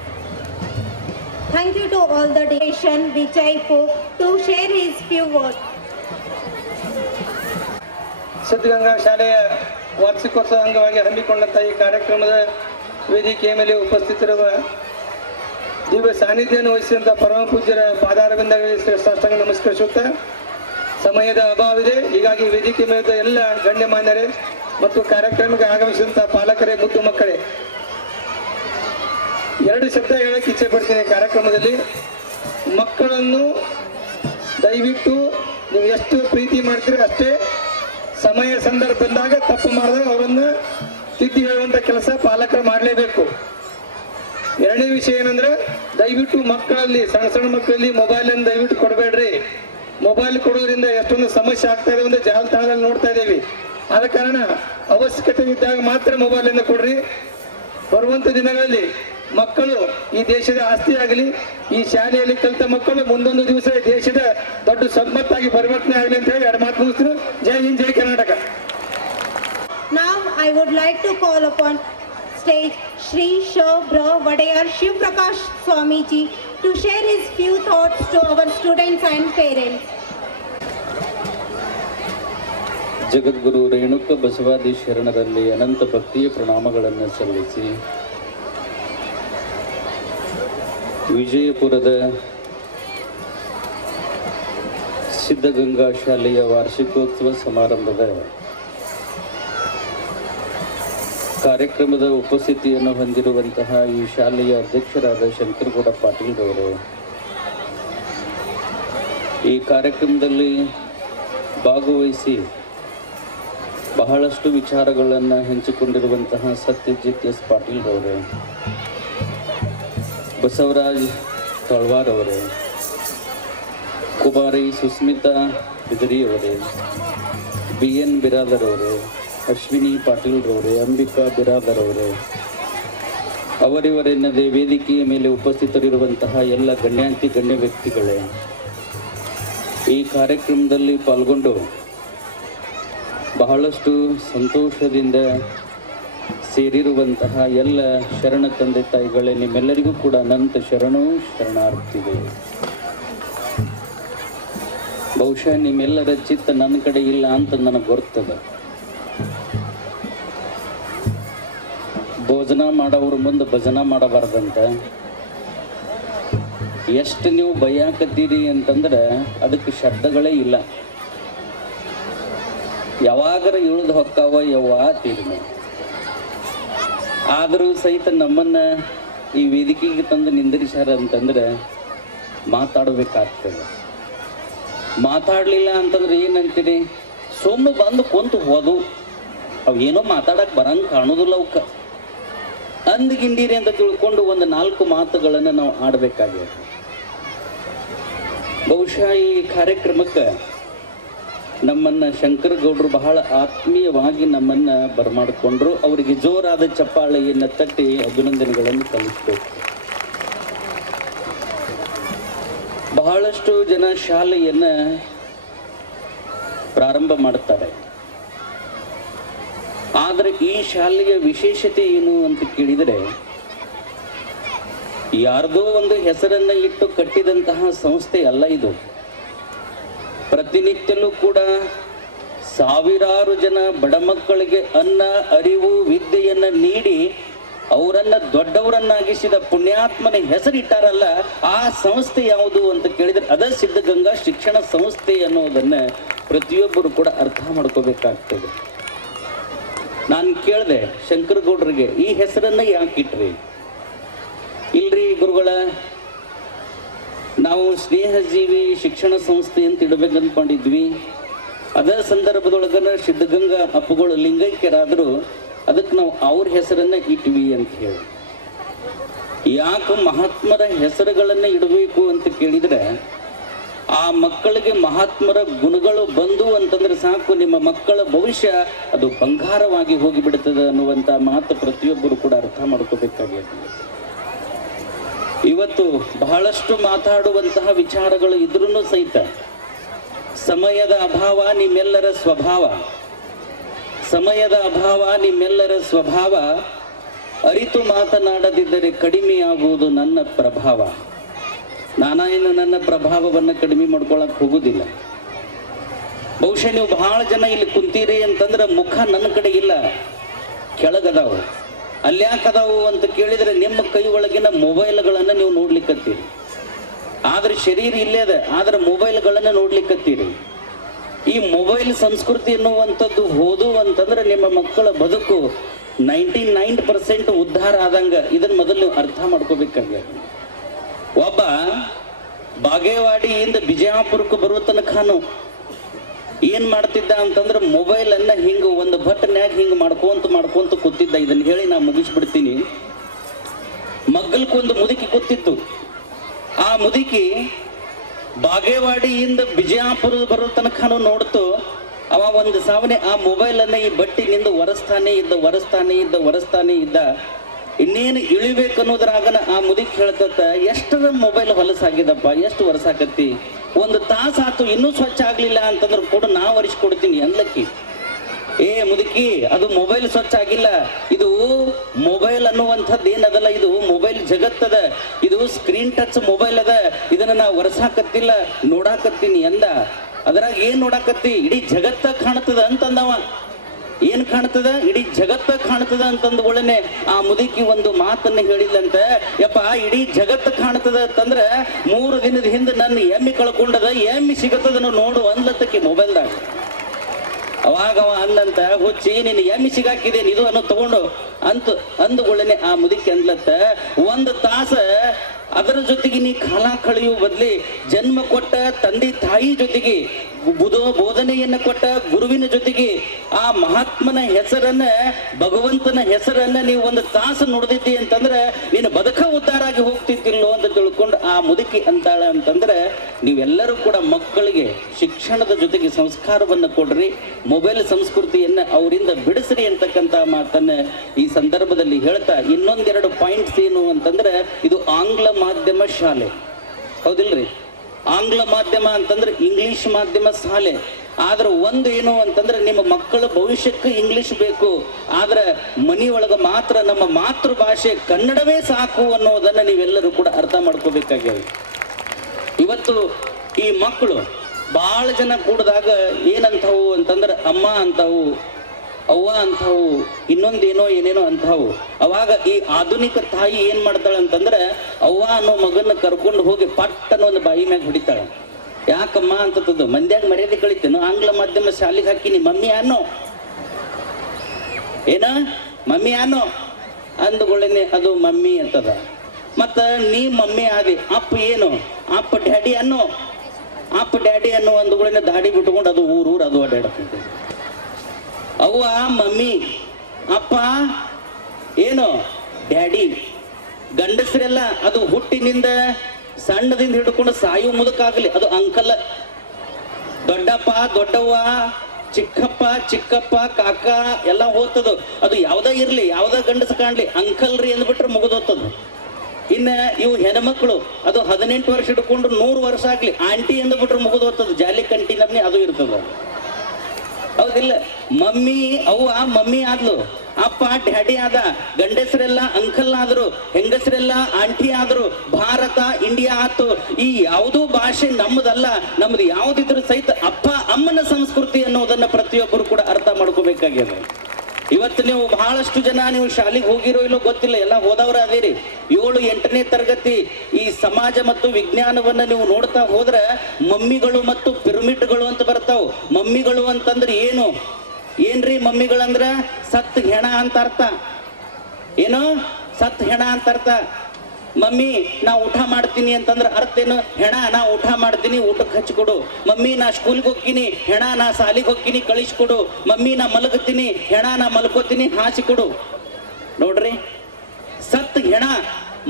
thank you to all the delegation Vijay to share his few words. Siddaganga ಶಾಲೆಯ ವಾರ್ಷಿಕೋತ್ಸವ ಅಂಗವಾಗಿ ಹಮ್ಮಿಕೊಂಡಂಥ ಈ ಕಾರ್ಯಕ್ರಮದ ವೇದಿಕೆಯ ಮೇಲೆ ಉಪಸ್ಥಿತರಿರುವ ದಿವ್ಯ ಸಾನ್ನಿಧ್ಯವನ್ನು ವಹಿಸಿದಂಥ ಪರಮ ಪೂಜ್ಯರ ಪಾದಾರವಿಂದಗಳಿಗೆ ಶ್ರೇಷ್ಠಾಷ್ಟಾಂಗ ನಮಸ್ಕರಿಸುತ್ತಾ, ಸಮಯದ ಅಭಾವವಿದೆ, ಹೀಗಾಗಿ ವೇದಿಕೆ ಮೇಲೆ ಎಲ್ಲ ಗಣ್ಯಮಾನ್ಯರೇ ಮತ್ತು ಕಾರ್ಯಕ್ರಮಕ್ಕೆ ಆಗಮಿಸಿದಂಥ ಪಾಲಕರೇ, ಮುದ್ದು ಮಕ್ಕಳೇ, 2 ಶಬ್ದ ಹೇಳಕ್ಕೆ ಇಚ್ಛೆ ಪಡ್ತೀನಿ. ಕಾರ್ಯಕ್ರಮದಲ್ಲಿ ಮಕ್ಕಳನ್ನು ದಯವಿಟ್ಟು ನೀವು ಎಷ್ಟು ಪ್ರೀತಿ ಮಾಡ್ತೀರಿ ಅಷ್ಟೇ ಸಮಯ ಸಂದರ್ಭ ಬಂದಾಗ ತಪ್ಪು ಮಾಡಿದಾಗ ಅವರನ್ನು ತಿದ್ದಿ ಹೇಳುವಂಥ ಕೆಲಸ ಪಾಲಕರು ಮಾಡಲೇಬೇಕು. 2ನೇ ವಿಷಯ ಏನಂದ್ರೆ, ದಯವಿಟ್ಟು ಮಕ್ಕಳಲ್ಲಿ, ಸಣ್ಣ ಸಣ್ಣ ಮಕ್ಕಳಲ್ಲಿ ಮೊಬೈಲನ್ನು ದಯವಿಟ್ಟು ಕೊಡಬೇಡ್ರಿ. ಮೊಬೈಲ್ ಕೊಡೋದ್ರಿಂದ ಎಷ್ಟೊಂದು ಸಮಸ್ಯೆ ಆಗ್ತಾ ಇದೆ ಅಂತ ಜಾಲತಾಣದಲ್ಲಿ ನೋಡ್ತಾ ಇದ್ದೀವಿ. ಆದ ಕಾರಣ ಅವಶ್ಯಕತೆ ಇದ್ದಾಗ ಮಾತ್ರ ಮೊಬೈಲನ್ನು ಕೊಡ್ರಿ. ಬರುವಂಥ ದಿನಗಳಲ್ಲಿ ಮಕ್ಕಳು ಈ ದೇಶದ ಆಸ್ತಿ ಆಗಲಿ, ಈ ಶಾಲೆಯಲ್ಲಿ ಕಲಿತ ಮಕ್ಕಳು ಮುಂದೊಂದು ದಿವಸ ದೇಶದ ದೊಡ್ಡ ಸಂಪತ್ತಾಗಿ ಪರಿವರ್ತನೆ ಆಗಲಿ ಅಂತ ಹೇಳಿ 2 ಮಾತು ಮುಗಿಸ್ತೀನಿ. ಜೈ ಹಿಂದ್, ಜೈ Karnataka. Now I would like to call upon stage Shri Shobra Vadayar Shiv Prakash Swamiji to share his few thoughts to our students and parents. ಜಗದ್ಗುರು ರೇಣುಕ ಬಸವಾದಿ ಶರಣರಲ್ಲಿ ಅನಂತ ಭಕ್ತಿಯ ಪ್ರಣಾಮಗಳನ್ನು ಸಲ್ಲಿಸಿ, ವಿಜಯಪುರದ ಸಿದ್ಧಗಂಗಾ ಶಾಲೆಯ ವಾರ್ಷಿಕೋತ್ಸವ ಸಮಾರಂಭದ ಕಾರ್ಯಕ್ರಮದ ಉಪಸ್ಥಿತಿಯನ್ನು ಹೊಂದಿರುವಂತಹ ಈ ಶಾಲೆಯ ಅಧ್ಯಕ್ಷರಾದ ಶಂಕರಗೌಡ ಪಾಟೀಲ್ ಅವರು, ಈ ಕಾರ್ಯಕ್ರಮದಲ್ಲಿ ಭಾಗವಹಿಸಿ ಬಹಳಷ್ಟು ವಿಚಾರಗಳನ್ನು ಹಂಚಿಕೊಂಡಿರುವಂತಹ ಸತ್ಯಜಿತ್ ಎಸ್ ಪಾಟೀಲ್ ಅವರು, ಬಸವರಾಜ್ ತಳವಾರ್ ಅವರೇ, ಕುಮಾರಿ ಸುಸ್ಮಿತಾ ಬಿದರಿ ಅವರೇ, BN ಬಿರಾದರ್ ಅವರೇ, ಅಶ್ವಿನಿ ಪಾಟೀಲ್ ರವರೇ, ಅಂಬಿಕಾ ಬಿರಾದರ್ ಅವರೇ, ಅವರಿವರೆನ್ನದೇ ವೇದಿಕೆಯ ಮೇಲೆ ಉಪಸ್ಥಿತರಿರುವಂತಹ ಎಲ್ಲ ಗಣ್ಯಾತಿ ಗಣ್ಯ ವ್ಯಕ್ತಿಗಳೇ, ಈ ಕಾರ್ಯಕ್ರಮದಲ್ಲಿ ಪಾಲ್ಗೊಂಡು ಬಹಳಷ್ಟು ಸಂತೋಷದಿಂದ ಸೇರಿರುವಂತಹ ಎಲ್ಲ ಶರಣ ತಂದೆ ತಾಯಿಗಳೇ, ನಿಮ್ಮೆಲ್ಲರಿಗೂ ಕೂಡ ಅನಂತ ಶರಣಾರ್ಥಿಗಳು. ಬಹುಶಃ ನಿಮ್ಮೆಲ್ಲರ ಚಿತ್ತ ನನ್ನ ಕಡೆ ಇಲ್ಲ ಅಂತ ನನಗೆ ಗೊತ್ತದ. ಭೋಜನ ಮಾಡೋವ್ರ ಮುಂದೆ ಭಜನ ಮಾಡಬಾರ್ದಂತ. ಎಷ್ಟು ನೀವು ಬೈಯಾಕತ್ತೀರಿ ಅಂತಂದ್ರೆ ಅದಕ್ಕೆ ಶಬ್ದಗಳೇ ಇಲ್ಲ. ಯಾವಾಗರ ಇಳಿದು ಹೊಕ್ಕಾವ ಯವ್ವಾ ತೀರ್ಮೆ. ಆದರೂ ಸಹಿತ ನಮ್ಮನ್ನು ಈ ವೇದಿಕೆಗೆ ತಂದು ನಿಂದಿರಿಸ್ಯಾರ ಅಂತಂದ್ರೆ ಮಾತಾಡಬೇಕಾಗ್ತದೆ. ಮಾತಾಡಲಿಲ್ಲ ಅಂತಂದ್ರೆ ಏನಂತೀರಿ, ಸುಮ್ಮನೆ ಬಂದು ಕುಂತು ಹೋದು, ಅವು ಏನೋ ಮಾತಾಡಕ್ಕೆ ಬರಂಗೆ ಕಾಣೋದಿಲ್ಲ, ಅವಕ್ಕೆ ಅಂದ್ಗಿಂಡೀರಿ ಅಂತ ತಿಳ್ಕೊಂಡು 1-4 ಮಾತುಗಳನ್ನು ನಾವು ಆಡಬೇಕಾಗಿದೆ. ಬಹುಶಃ ಈ ಕಾರ್ಯಕ್ರಮಕ್ಕೆ ನಮ್ಮನ್ನು ಶಂಕರಗೌಡರು ಬಹಳ ಆತ್ಮೀಯವಾಗಿ ನಮ್ಮನ್ನು ಬರಮಾಡಿಕೊಂಡ್ರು. ಅವರಿಗೆ ಜೋರಾದ ಚಪ್ಪಾಳೆಯನ್ನು ತಟ್ಟಿ ಅಭಿನಂದನೆಗಳನ್ನು ಸಲ್ಲಿಸಬೇಕು. ಬಹಳಷ್ಟು ಜನ ಶಾಲೆಯನ್ನು ಪ್ರಾರಂಭ ಮಾಡುತ್ತಾರೆ, ಆದರೆ ಈ ಶಾಲೆಯ ವಿಶೇಷತೆ ಏನು ಅಂತ ಕೇಳಿದರೆ, ಯಾರ್ದೋ ಒಂದು ಹೆಸರನ್ನು ಇಟ್ಟು ಕಟ್ಟಿದಂತಹ ಸಂಸ್ಥೆ ಅಲ್ಲ ಇದು. ಪ್ರತಿನಿತ್ಯಲೂ ಕೂಡ ಸಾವಿರಾರು ಜನ ಬಡ ಮಕ್ಕಳಿಗೆ ಅನ್ನ, ಅರಿವು, ವಿದ್ಯೆಯನ್ನು ನೀಡಿ ಅವರನ್ನ ದೊಡ್ಡವರನ್ನಾಗಿಸಿದ ಪುಣ್ಯಾತ್ಮನ ಹೆಸರಿಟ್ಟಾರಲ್ಲ, ಆ ಸಂಸ್ಥೆ ಯಾವುದು ಅಂತ ಕೇಳಿದರೆ ಅದ ಸಿದ್ಧಗಂಗಾ ಶಿಕ್ಷಣ ಸಂಸ್ಥೆ ಅನ್ನೋದನ್ನು ಪ್ರತಿಯೊಬ್ಬರು ಕೂಡ ಅರ್ಥ ಮಾಡ್ಕೋಬೇಕಾಗ್ತದೆ. ನಾನು ಕೇಳಿದೆ ಶಂಕರಗೌಡರಿಗೆ, ಈ ಹೆಸರನ್ನ ಯಾಕೆ ಇಟ್ರಿ? ಇಲ್ರಿ ಗುರುಗಳ, ನಾವು ಸ್ನೇಹಜೀವಿ ಶಿಕ್ಷಣ ಸಂಸ್ಥೆ ಅಂತ ಇಡಬೇಕು ಅಂದ್ಕೊಂಡಿದ್ವಿ. ಅದೇ ಸಂದರ್ಭದೊಳಗನ ಸಿದ್ಧಗಂಗಾ ಅಪ್ಪುಗಳು ಲಿಂಗೈಕ್ಯರಾದರೂ ಅದಕ್ಕೆ ನಾವು ಅವ್ರ ಹೆಸರನ್ನ ಇಟ್ವಿ ಅಂತ ಹೇಳಿ. ಯಾಕೆ ಮಹಾತ್ಮರ ಹೆಸರುಗಳನ್ನು ಇಡಬೇಕು ಅಂತ ಕೇಳಿದರೆ, ಆ ಮಕ್ಕಳಿಗೆ ಮಹಾತ್ಮರ ಗುಣಗಳು ಬಂದು ಅಂತಂದ್ರೆ ಸಾಕು, ನಿಮ್ಮ ಮಕ್ಕಳ ಭವಿಷ್ಯ ಅದು ಬಂಗಾರವಾಗಿ ಹೋಗಿಬಿಡುತ್ತದೆ ಅನ್ನುವಂಥ ಮಾತು ಪ್ರತಿಯೊಬ್ಬರು ಕೂಡ ಅರ್ಥ ಮಾಡ್ಕೋಬೇಕಾಗಿದೆ. ಇವತ್ತು ಬಹಳಷ್ಟು ಮಾತಾಡುವಂತಹ ವಿಚಾರಗಳು ಇದ್ರೂ ಸಹಿತ ಸಮಯದ ಅಭಾವ ನಿಮ್ಮೆಲ್ಲರ ಸ್ವಭಾವ, ಸಮಯದ ಅಭಾವ ನಿಮ್ಮೆಲ್ಲರ ಸ್ವಭಾವ, ಅರಿತು ಮಾತನಾಡದಿದ್ದರೆ ಕಡಿಮೆಯಾಗುವುದು ನನ್ನ ಪ್ರಭಾವ. ನಾನೇನು ನನ್ನ ಪ್ರಭಾವವನ್ನು ಕಡಿಮೆ ಮಾಡ್ಕೊಳಕ್ ಹೋಗುದಿಲ್ಲ. ಬಹುಶಃ ನೀವು ಬಹಳ ಜನ ಇಲ್ಲಿ ಕುಂತೀರಿ ಅಂತಂದ್ರೆ ಮುಖ ನನ್ನ ಕಡೆ ಇಲ್ಲ, ಕೆಳಗದಾವು. ಅಲ್ಯಾಕದಾವು ಅಂತ ಕೇಳಿದ್ರೆ ನಿಮ್ಮ ಕೈ ಒಳಗಿನ ಮೊಬೈಲ್ಗಳನ್ನು ನೀವು ನೋಡ್ಲಿಕ್ಕತ್ತೀರಿ. ಆದ್ರೆ ಶರೀರ ಇಲ್ಲೇ ಅದ, ಆದ್ರೆ ಮೊಬೈಲ್ಗಳನ್ನು ನೋಡ್ಲಿಕ್ಕತ್ತೀರಿ. ಈ ಮೊಬೈಲ್ ಸಂಸ್ಕೃತಿ ಎನ್ನುವಂಥದ್ದು ಹೋದು ಅಂತಂದ್ರೆ ನಿಮ್ಮ ಮಕ್ಕಳ ಬದುಕು 99% ಉದ್ಧಾರ ಆದಂಗ. ಇದನ್ನ ಮೊದಲು ನೀವು ಅರ್ಥ ಮಾಡ್ಕೋಬೇಕಾಗ್ಯ. ಒಬ್ಬ ಬಾಗೇವಾಡಿಯಿಂದ ಬಿಜಾಪುರಕ್ಕೆ ಬರುವ ತನಕನು ಏನ್ ಮಾಡ್ತಿದ್ದ ಅಂತಂದ್ರೆ ಮೊಬೈಲ್ ಅನ್ನ ಹಿಂಗ ಒಂದು ಬಟನ್ಯಾಗ ಹಿಂಗ ಮಾಡ್ಕೊಂತ ಕೂತಿದ್ದ. ಇದನ್ನ ಹೇಳಿ ನಾ ಮುಗಿಸ್ಬಿಡ್ತೀನಿ. ಮಗ್ಗಲ್ಕೊಂದು ಮುದುಕಿ ಕೂತಿತ್ತು. ಆ ಮುದುಕಿ ಬಾಗೇವಾಡಿಯಿಂದ ಬಿಜಾಪುರ ಬರೋ ತನಕನು ನೋಡ್ತು. ಅವ ಒಂದು ಸಾವನೆ ಆ ಮೊಬೈಲ್ ಅನ್ನ ಈ ಬಟ್ಟಿನಿಂದ ಒರೆಸ್ತಾನೆ ಇದ್ದ. ಇನ್ನೇನು ಇಳಿಬೇಕನ್ನೋದ್ರಾಗನ ಆ ಮುದುಕಿ ಹೇಳ್ತತ್ತ, ಎಷ್ಟರ ಮೊಬೈಲ್ ಹೊಲಸಾಗಿದಪ್ಪ, ಎಷ್ಟು ಒರೆಸಾಕತ್ತಿ, ಒಂದು ತಾಸು ಆತು ಇನ್ನೂ ಸ್ವಚ್ಛ ಆಗ್ಲಿಲ್ಲ ಅಂತಂದ್ರೆ ಕೂಡ ನಾ ಒರೆಸ್ಕೊಡ್ತೀನಿ ಅನ್ಲಕ್ಕಿ. ಏ ಮುದುಕಿ, ಅದು ಮೊಬೈಲ್ ಸ್ವಚ್ಛ ಆಗಿಲ್ಲ. ಇದು ಮೊಬೈಲ್ ಅನ್ನುವಂಥದ್ದು ಏನದಲ್ಲ, ಇದು ಮೊಬೈಲ್ ಜಗತ್ತದ, ಇದು ಸ್ಕ್ರೀನ್ ಟಚ್ ಮೊಬೈಲ್ ಅದ, ಇದನ್ನ ನಾ ಒರೆಸಾಕತ್ತಿಲ್ಲ, ನೋಡಾಕತ್ತೀನಿ ಅಂದ. ಅದ್ರಾಗ ಏನ್ ನೋಡಾಕತ್ತಿ? ಇಡೀ ಜಗತ್ತ ಕಾಣ್ತದ ಅಂತಂದವ. ಏನ್ ಕಾಣ್ತದ? ಇಡೀ ಜಗತ್ತ ಕಾಣ್ತದ ಅಂತಂದ ಒಳನೆ ಆ ಮುದುಕಿ ಒಂದು ಮಾತನ್ನ ಹೇಳಿಲ್ಲಂತ, ಯಪ್ಪ ಇಡೀ ಜಗತ್ತ ಕಾಣ್ತದ ಅಂತಂದ್ರ 3 ದಿನದ ಹಿಂದೆ ನನ್ನ ಎಮ್ಮಿ ಕಳ್ಕೊಂಡದ, ಎಮ್ಮಿ ಸಿಗತ್ತದನ್ನು ನೋಡು ಅನ್ಲತ್ತಕ್ಕೆ ಮೊಬೈಲ್ದಾಗ. ಅವಾಗ ಅವ ಅನ್ನಂತ, ಹುಚ್ಚಿ ನಿನ್ನ ಎಮ್ಮಿ ಸಿಗಾಕಿದೇನು ಇದು ಅನ್ನೋ ತಗೊಂಡು ಅಂದುಕೊಳ್ಳನೆ ಆ ಮುದುಕಿ ಅನ್ಲತ್ತ, 1 ತಾಸ ಅದರ ಜೊತೆಗೆ ನೀ ಕಾಲ ಕಳೆಯುವ ಬದಲಿ ಜನ್ಮ ಕೊಟ್ಟ ತಂದೆ ತಾಯಿ ಜೊತೆಗೆ ಬೋಧನೆಯನ್ನ ಕೊಟ್ಟ ಗುರುವಿನ ಜೊತೆಗೆ ಆ ಮಹಾತ್ಮನ ಹೆಸರನ್ನ, ಭಗವಂತನ ಹೆಸರನ್ನ ನೀವು 1 ತಾಸು ನುಡಿದಿದ್ದಿ ಅಂತಂದ್ರೆ ನೀನು ಬದುಕ ಉದ್ಧಾರ ಆಗಿ ಹೋಗ್ತಿದ್ದಿಲ್ಲೋ ಅಂತ ತಿಳ್ಕೊಂಡು ಆ ಮುದುಕಿ ಅಂತಾಳ. ಅಂತಂದ್ರೆ ನೀವೆಲ್ಲರೂ ಕೂಡ ಮಕ್ಕಳಿಗೆ ಶಿಕ್ಷಣದ ಜೊತೆಗೆ ಸಂಸ್ಕಾರವನ್ನ ಕೊಡ್ರಿ, ಮೊಬೈಲ್ ಸಂಸ್ಕೃತಿಯನ್ನ ಅವರಿಂದ ಬಿಡಿಸ್ರಿ ಅಂತಕ್ಕಂಥ ಮಾತನ್ನ ಈ ಸಂದರ್ಭದಲ್ಲಿ ಹೇಳ್ತಾ, ಇನ್ನೊಂದೆರಡು ಪಾಯಿಂಟ್ಸ್ ಏನು ಅಂತಂದ್ರೆ, ಇದು ಆಂಗ್ಲ ಮಾಧ್ಯಮ ಶಾಲೆ, ಹೌದಿಲ್ರಿ? ಆಂಗ್ಲ ಮಾಧ್ಯಮ ಅಂತಂದ್ರೆ ಇಂಗ್ಲಿಷ್ ಮಾಧ್ಯಮ ಶಾಲೆ. ಆದ್ರೆ ಒಂದು ಏನು ಅಂತಂದ್ರೆ, ನಿಮ್ಮ ಮಕ್ಕಳ ಭವಿಷ್ಯಕ್ಕೆ ಇಂಗ್ಲಿಷ್ ಬೇಕು, ಆದ್ರೆ ಮನೆಯೊಳಗೆ ಮಾತ್ರ ನಮ್ಮ ಮಾತೃಭಾಷೆ ಕನ್ನಡವೇ ಸಾಕು ಅನ್ನೋದನ್ನ ನೀವೆಲ್ಲರೂ ಕೂಡ ಅರ್ಥ ಮಾಡ್ಕೋಬೇಕಾಗ್ಯದ. ಇವತ್ತು ಈ ಮಕ್ಕಳು ಬಹಳ ಜನ ಕೂಡಿದಾಗ ಏನಂತಾವು ಅಂತಂದ್ರೆ ಅಮ್ಮ ಅಂತಾವು, ಅವ್ವ ಅಂತಾವು, ಇನ್ನೊಂದೇನೋ ಏನೇನೋ ಅಂತಾವು. ಅವಾಗ ಈ ಆಧುನಿಕ ತಾಯಿ ಏನ್ ಮಾಡ್ತಾಳೆ ಅಂತಂದ್ರೆ, ಅವ್ವ ಅನ್ನೋ ಮಗನ್ನ ಕರ್ಕೊಂಡು ಹೋಗಿ ಪಟ್ ಅನ್ನೋ ಒಂದು ಬಾಯಿ ಮ್ಯಾಗ ಹೊಡಿತಾಳೆ. ಯಾಕಮ್ಮ ಅಂತದ್ದು ಮಂದ್ಯಾಗ ಮರ್ಯಾದೆ ಕಳಿತೇನು? ಆಂಗ್ಲ ಮಾಧ್ಯಮ ಶಾಲೆಗೆ ಹಾಕಿನಿ, ಮಮ್ಮಿ ಅನ್ನೋ, ಏನ ಮಮ್ಮಿ ಅನ್ನೋ ಅಂದುಗಳೇನೆ ಅದು ಮಮ್ಮಿ ಅಂತದ. ಮತ್ತ ನೀ ಮಮ್ಮಿ ಆದಿ, ಅಪ್ಪ ಏನು ಅಪ್ಪ ಡ್ಯಾಡಿ ಅನ್ನೋ, ಅಪ್ಪ ಡ್ಯಾಡಿ ಅನ್ನೋ ಅಂದುಗಳೇನೆ ದಾಡಿ ಬಿಟ್ಕೊಂಡು ಅದು ಊರು ಅದು ಅಡ್ಡಾಡ್ತೈತೆ. ಅವ್ವ ಮಮ್ಮಿ, ಅಪ್ಪ ಏನು ಡ್ಯಾಡಿ. ಗಂಡಸರೆಲ್ಲ ಅದು ಹುಟ್ಟಿನಿಂದ ಸಣ್ಣದಿಂದ ಹಿಡ್ಕೊಂಡು ಸಾಯು ಮುದುಕಾಗಲಿ ಅದು ಅಂಕಲ್. ದೊಡ್ಡಪ್ಪ ದೊಡ್ಡವ್ವ, ಚಿಕ್ಕಪ್ಪ ಚಿಕ್ಕಪ್ಪ, ಕಾಕ ಎಲ್ಲ ಹೋಗ್ತದ. ಅದು ಯಾವ್ದ ಇರ್ಲಿ, ಯಾವ್ದ ಗಂಡಸ ಕಾಣ್ಲಿ, ಅಂಕಲ್ ರೀ ಅಂದ್ಬಿಟ್ರೆ ಮುಗಿದೋಗ್ತದ. ಇನ್ನ ಇವು ಹೆಣ್ಮಕ್ಳು ಅದು 18 ವರ್ಷ ಹಿಡ್ಕೊಂಡು 100 ವರ್ಷ ಆಗ್ಲಿ, ಆಂಟಿ ಅಂದ್ಬಿಟ್ರೆ ಮುಗಿದೋಗ್ತದ. ಜಾಲಿ ಕಂಟಿ ನಮ್ನಿ ಅದು ಇರ್ತದ, ಹೌದಿಲ್ಲ? ಮಮ್ಮಿ ಅವ್ವ ಮಮ್ಮಿ ಆದ್ಲು, ಅಪ್ಪ ಡ್ಯಾಡಿ ಆದ, ಗಂಡಸರೆಲ್ಲ ಅಂಕಲ್ ಆದ್ರು, ಹೆಂಗಸರೆಲ್ಲ ಆಂಟಿ ಆದ್ರು. ಭಾರತ ಇಂಡಿಯಾ ಆತು. ಈ ಯಾವುದೋ ಭಾಷೆ ನಮ್ಮದಲ್ಲ, ನಮ್ದು ಯಾವ್ದಿದ್ರು ಸಹಿತ ಅಪ್ಪ ಅಮ್ಮನ ಸಂಸ್ಕೃತಿ ಅನ್ನೋದನ್ನ ಪ್ರತಿಯೊಬ್ಬರು ಕೂಡ ಅರ್ಥ ಮಾಡ್ಕೋಬೇಕಾಗ್ಯದ. ಇವತ್ತು ನೀವು ಬಹಳಷ್ಟು ಜನ ನೀವು ಶಾಲೆಗೆ ಹೋಗಿರೋ ಇಲ್ಲೋ ಗೊತ್ತಿಲ್ಲ, ಎಲ್ಲ ಹೋದವ್ರ ಅದೇರಿ. 7, 8ನೇ ತರಗತಿ ಈ ಸಮಾಜ ಮತ್ತು ವಿಜ್ಞಾನವನ್ನ ನೀವು ನೋಡ್ತಾ ಹೋದ್ರೆ ಮಮ್ಮಿಗಳು ಮತ್ತು ಪಿರಮಿಡ್ಗಳು ಅಂತ ಬರ್ತಾವ. ಮಮ್ಮಿಗಳು ಅಂತಂದ್ರೆ ಏನು? ಏನ್ರಿ ಮಮ್ಮಿಗಳಂದ್ರ ಸತ್ ಹೆಣ ಅಂತ ಅರ್ಥ. ಏನು? ಸತ್ ಹೆಣ ಅಂತ ಅರ್ಥ. ಮಮ್ಮಿ ನಾ ಊಟ ಮಾಡ್ತೀನಿ ಅಂತಂದ್ರೆ ಅರ್ಥ ಏನು? ಹೆಣ ನಾ ಊಟ ಮಾಡ್ತೀನಿ, ಊಟಕ್ಕೆ ಹಚ್ಕೊಡು. ಮಮ್ಮಿ ನಾ ಸ್ಕೂಲ್ಗೆ ಹೋಗ್ತೀನಿ, ಹೆಣ ನಾ ಸಾಲಿಗೆ ಹೋಗ್ತೀನಿ, ಕಳಿಸ್ಕೊಡು. ಮಮ್ಮಿ ನಾ ಮಲಗುತ್ತೀನಿ, ಹೆಣ ನಾ ಮಲ್ಕೋತೀನಿ, ಹಾಸಿಕೊಡು. ನೋಡ್ರಿ, ಸತ್ ಹೆಣ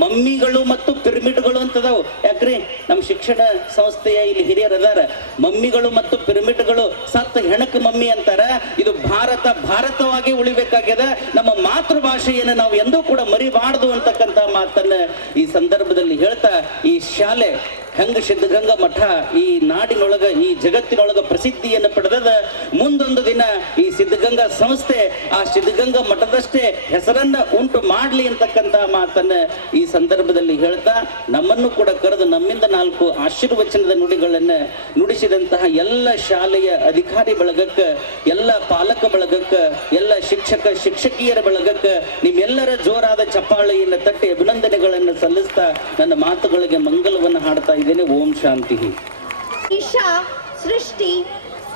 ಮಮ್ಮಿಗಳು ಮತ್ತು ಪಿರಮಿಡ್ಗಳು ಅಂತದಾವು. ಯಾಕ್ರಿ ನಮ್ಮ ಶಿಕ್ಷಣ ಸಂಸ್ಥೆಯ ಇಲ್ಲಿ ಹಿರಿಯರು ಅದಾರ, ಮಮ್ಮಿಗಳು ಮತ್ತು ಪಿರಮಿಡ್ಗಳು ಸತ್ತ ಹೆಣಕ್ ಮಮ್ಮಿ ಅಂತಾರ. ಇದು ಭಾರತವಾಗಿ ಉಳಿಬೇಕಾಗ್ಯದ. ನಮ್ಮ ಮಾತೃಭಾಷೆಯನ್ನು ನಾವು ಎಂದೂ ಕೂಡ ಮರಿಬಾರ್ದು ಅಂತಕ್ಕಂಥ ಮಾತನ್ನ ಈ ಸಂದರ್ಭದಲ್ಲಿ ಹೇಳ್ತಾ, ಈ ಶಾಲೆ ಹೆಂಗ ಸಿದ್ಧಗಂಗಾ ಮಠ ಈ ನಾಡಿನೊಳಗ ಈ ಜಗತ್ತಿನೊಳಗ ಪ್ರಸಿದ್ಧಿಯನ್ನು ಪಡೆದದ, ಮುಂದೊಂದು ದಿನ ಈ ಸಿದ್ಧಗಂಗಾ ಸಂಸ್ಥೆ ಆ ಸಿದ್ಧಗಂಗಾ ಮಠದಷ್ಟೇ ಹೆಸರನ್ನ ಉಂಟು ಮಾಡ್ಲಿ ಅಂತಕ್ಕಂಥ ಮಾತನ್ನ ಈ ಸಂದರ್ಭದಲ್ಲಿ ಹೇಳ್ತಾ, ನಮ್ಮನ್ನು ಕೂಡ ಕರೆದು ನಮ್ಮಿಂದ 4 ಆಶೀರ್ವಚನದ ನುಡಿಗಳನ್ನ ನುಡಿಸಿದಂತಹ ಎಲ್ಲ ಶಾಲೆಯ ಅಧಿಕಾರಿ ಬಳಗಕ್ಕ, ಎಲ್ಲ ಪಾಲಕ ಬಳಗಕ್ಕ, ಎಲ್ಲ ಶಿಕ್ಷಕ ಶಿಕ್ಷಕಿಯರ ಬಳಗಕ್ಕ ನಿಮ್ಮೆಲ್ಲರ ಜೋರಾದ ಚಪ್ಪಾಳೆಯನ್ನು ತಟ್ಟಿ ಅಭಿನಂದನೆಗಳನ್ನು ಸಲ್ಲಿಸ್ತಾ ನನ್ನ ಮಾತುಗಳಿಗೆ ಮಂಗಲವನ್ನು ಹಾಡ್ತಾ ಇದ್ದೇನೆ. ಓಂ ಶಾಂತಿ. Isha, Srishti,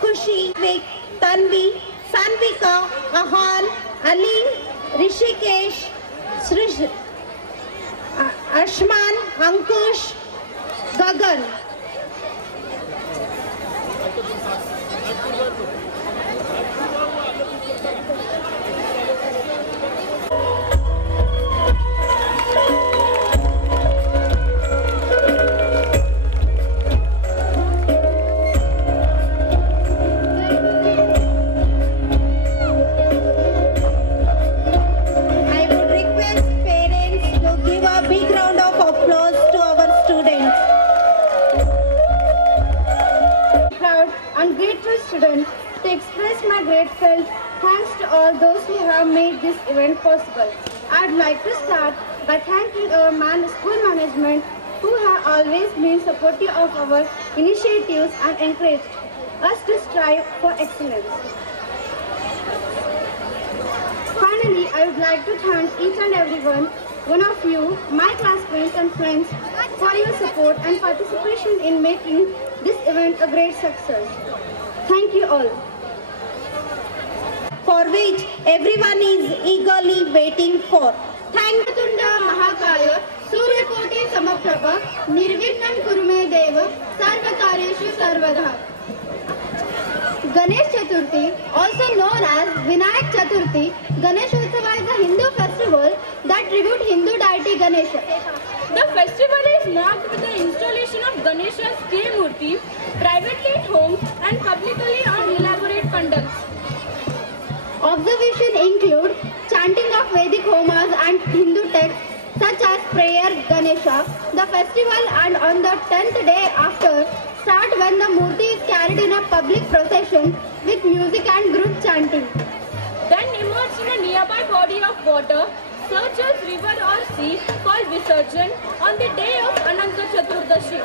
Kushi, Vik, Tanvi, Sanvika, Ahan, Alim, Rishikesh, Ashman, Ankush, Gagan. I would request parents to give a big round of applause to our students. Proud and grateful student to express my grateful thanks to all those who have made this event possible. I'd like to start by thanking our school management who have always been supportive of our initiatives and encouraged us to strive for excellence. Finally, I would like to thank each and every one of you, my classmates and friends, for your support and participation in making this event a great success. Thank you all. For which everyone is eagerly waiting for. Thank Tunda Mahakaya, Suryakoti Samaprabha, Nirvignam Kurume Deva, Sarvakaryeshu Sarvada. Ganesh Chaturthi, also known as Vinayak Chaturthi, Ganeshotsava is a Hindu festival that tributes Hindu deity Ganesha. The festival is marked with the installation of Ganesha's clay murti privately at home and publicly on elaborate pandals. Observation include chanting of Vedic homas and Hindu texts such as prayer Ganesha. The festival and on the 10th day after start when the murti is carried in a public procession with music and group chanting. Then immersed in a nearby body of water, such as river or sea, called Visarjan, on the day of Ananta Chaturdashi.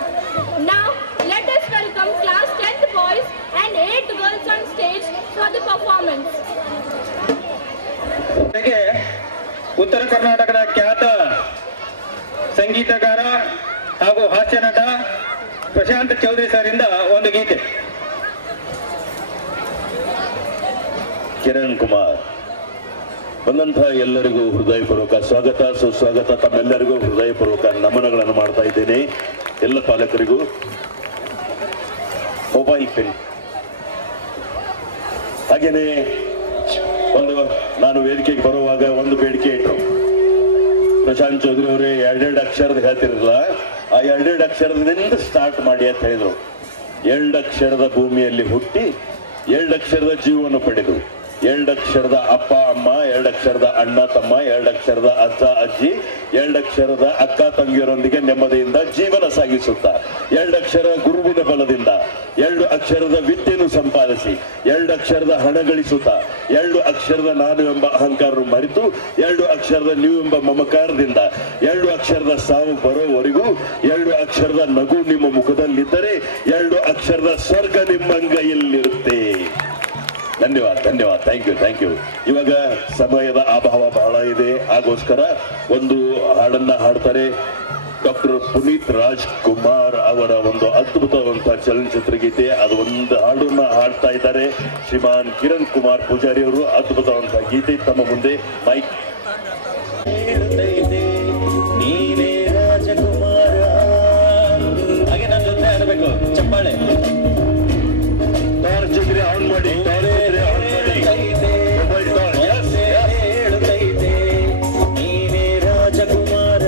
Now, let us welcome class 10th boys and 8 girls on stage for the performance. ಜೊತೆಗೆ ಉತ್ತರ ಕರ್ನಾಟಕದ ಖ್ಯಾತ ಸಂಗೀತಗಾರ ಹಾಗೂ ಹಾಸ್ಯ ನಟ ಪ್ರಶಾಂತ್ ಚೌಧರಿ ಸರಿಂದ ಒಂದು ಗೀತೆ. ಕಿರಣ್ ಕುಮಾರ್ ಬಂದಂತಹ ಎಲ್ಲರಿಗೂ ಹೃದಯಪೂರ್ವಕ ಸ್ವಾಗತ ಸುಸ್ವಾಗತ. ತಮ್ಮೆಲ್ಲರಿಗೂ ಹೃದಯಪೂರ್ವಕ ನಮನಗಳನ್ನು ಮಾಡ್ತಾ ಇದ್ದೇನೆ. ಎಲ್ಲ ಪಾಲಕರಿಗೂ ಮೊಬೈಲ್ ಪೆನ್ ಹಾಗೇನೆ ನಾನು ವೇದಿಕೆಗೆ ಬರುವಾಗ ಒಂದು ಬೇಡಿಕೆ ಇಟ್ಟರು. ಪ್ರಶಾಂತ್ ಚೌಧರಿ ಅವರೇ 2 ಅಕ್ಷರದ ಹೇಳ್ತಿರಲ್ಲ, ಆ 2 ಅಕ್ಷರದಿಂದ ಸ್ಟಾರ್ಟ್ ಮಾಡಿ ಅಂತ ಹೇಳಿದ್ರು. 2 ಅಕ್ಷರದ ಭೂಮಿಯಲ್ಲಿ ಹುಟ್ಟಿ 2 ಅಕ್ಷರದ ಜೀವನ ಪಡೆದು 2 ಅಕ್ಷರದ ಅಪ್ಪ ಅಮ್ಮ, 2 ಅಕ್ಷರದ ಅಣ್ಣ ತಮ್ಮ, 2 ಅಕ್ಷರದ ಅಜ್ಜ ಅಜ್ಜಿ, 2 ಅಕ್ಷರದ ಅಕ್ಕ ತಂಗಿಯರೊಂದಿಗೆ ನೆಮ್ಮದಿಯಿಂದ ಜೀವನ ಸಾಗಿಸುತ್ತಾ 2 ಅಕ್ಷರ ಗುರುವಿನ ಬಲದಿಂದ 2 ಅಕ್ಷರದ ವಿದ್ಯೆಯನ್ನು ಸಂಪಾದಿಸಿ 2 ಅಕ್ಷರದ ಹಣ ಗಳಿಸುತ್ತಾ 2 ಅಕ್ಷರದ ನಾನು ಎಂಬ ಅಹಂಕಾರ ಮರೆತು 2 ಅಕ್ಷರದ ನೀವು ಎಂಬ ಮಮಕಾರದಿಂದ 2 ಅಕ್ಷರದ ಸಾವು ಬರೋವರೆಗೂ 2 ಅಕ್ಷರದ ನಗು ನಿಮ್ಮ ಮುಖದಲ್ಲಿದ್ದರೆ 2 ಅಕ್ಷರದ ಸ್ವರ್ಗ ನಿಮ್ಮ ಅಂಗೈಯಲ್ಲಿರುತ್ತೆ. ಧನ್ಯವಾದ ಧನ್ಯವಾದ, ಥ್ಯಾಂಕ್ ಯು. ಇವಾಗ ಸಮಯದ ಅಭಾವ ಬಹಳ ಇದೆ, ಆಗೋಸ್ಕರ ಒಂದು ಹಾಡನ್ನ ಹಾಡ್ತಾರೆ. ಡಾಕ್ಟರ್ ಪುನೀತ್ ರಾಜ್ಕುಮಾರ್ ಅವರ ಒಂದು ಅದ್ಭುತವಂತಹ ಚಲನಚಿತ್ರ ಗೀತೆ, ಅದು ಒಂದು ಹಾಡನ್ನ ಹಾಡ್ತಾ ಇದ್ದಾರೆ ಶ್ರೀಮಾನ್ ಕಿರಣ್ ಕುಮಾರ್ ಪೂಜಾರಿ ಅವರು. ಅದ್ಭುತವಂತಹ ಗೀತೆ ತಮ್ಮ ಮುಂದೆ ಮೈಕ್. ನೀನೇ ರಾಜಕುಮಾರ, ಹಾಗೆ ನನ್ನ ಜೊತೆ ಆಡಬೇಕು ಚಪ್ಪಾಳೆ. ಟಾರ್ಚ್ ಆನ್ ಮಾಡಿ, ಮೊಬೈಲ್ ಟಾರ್ಚ್. ನೀನೇ ರಾಜಕುಮಾರ,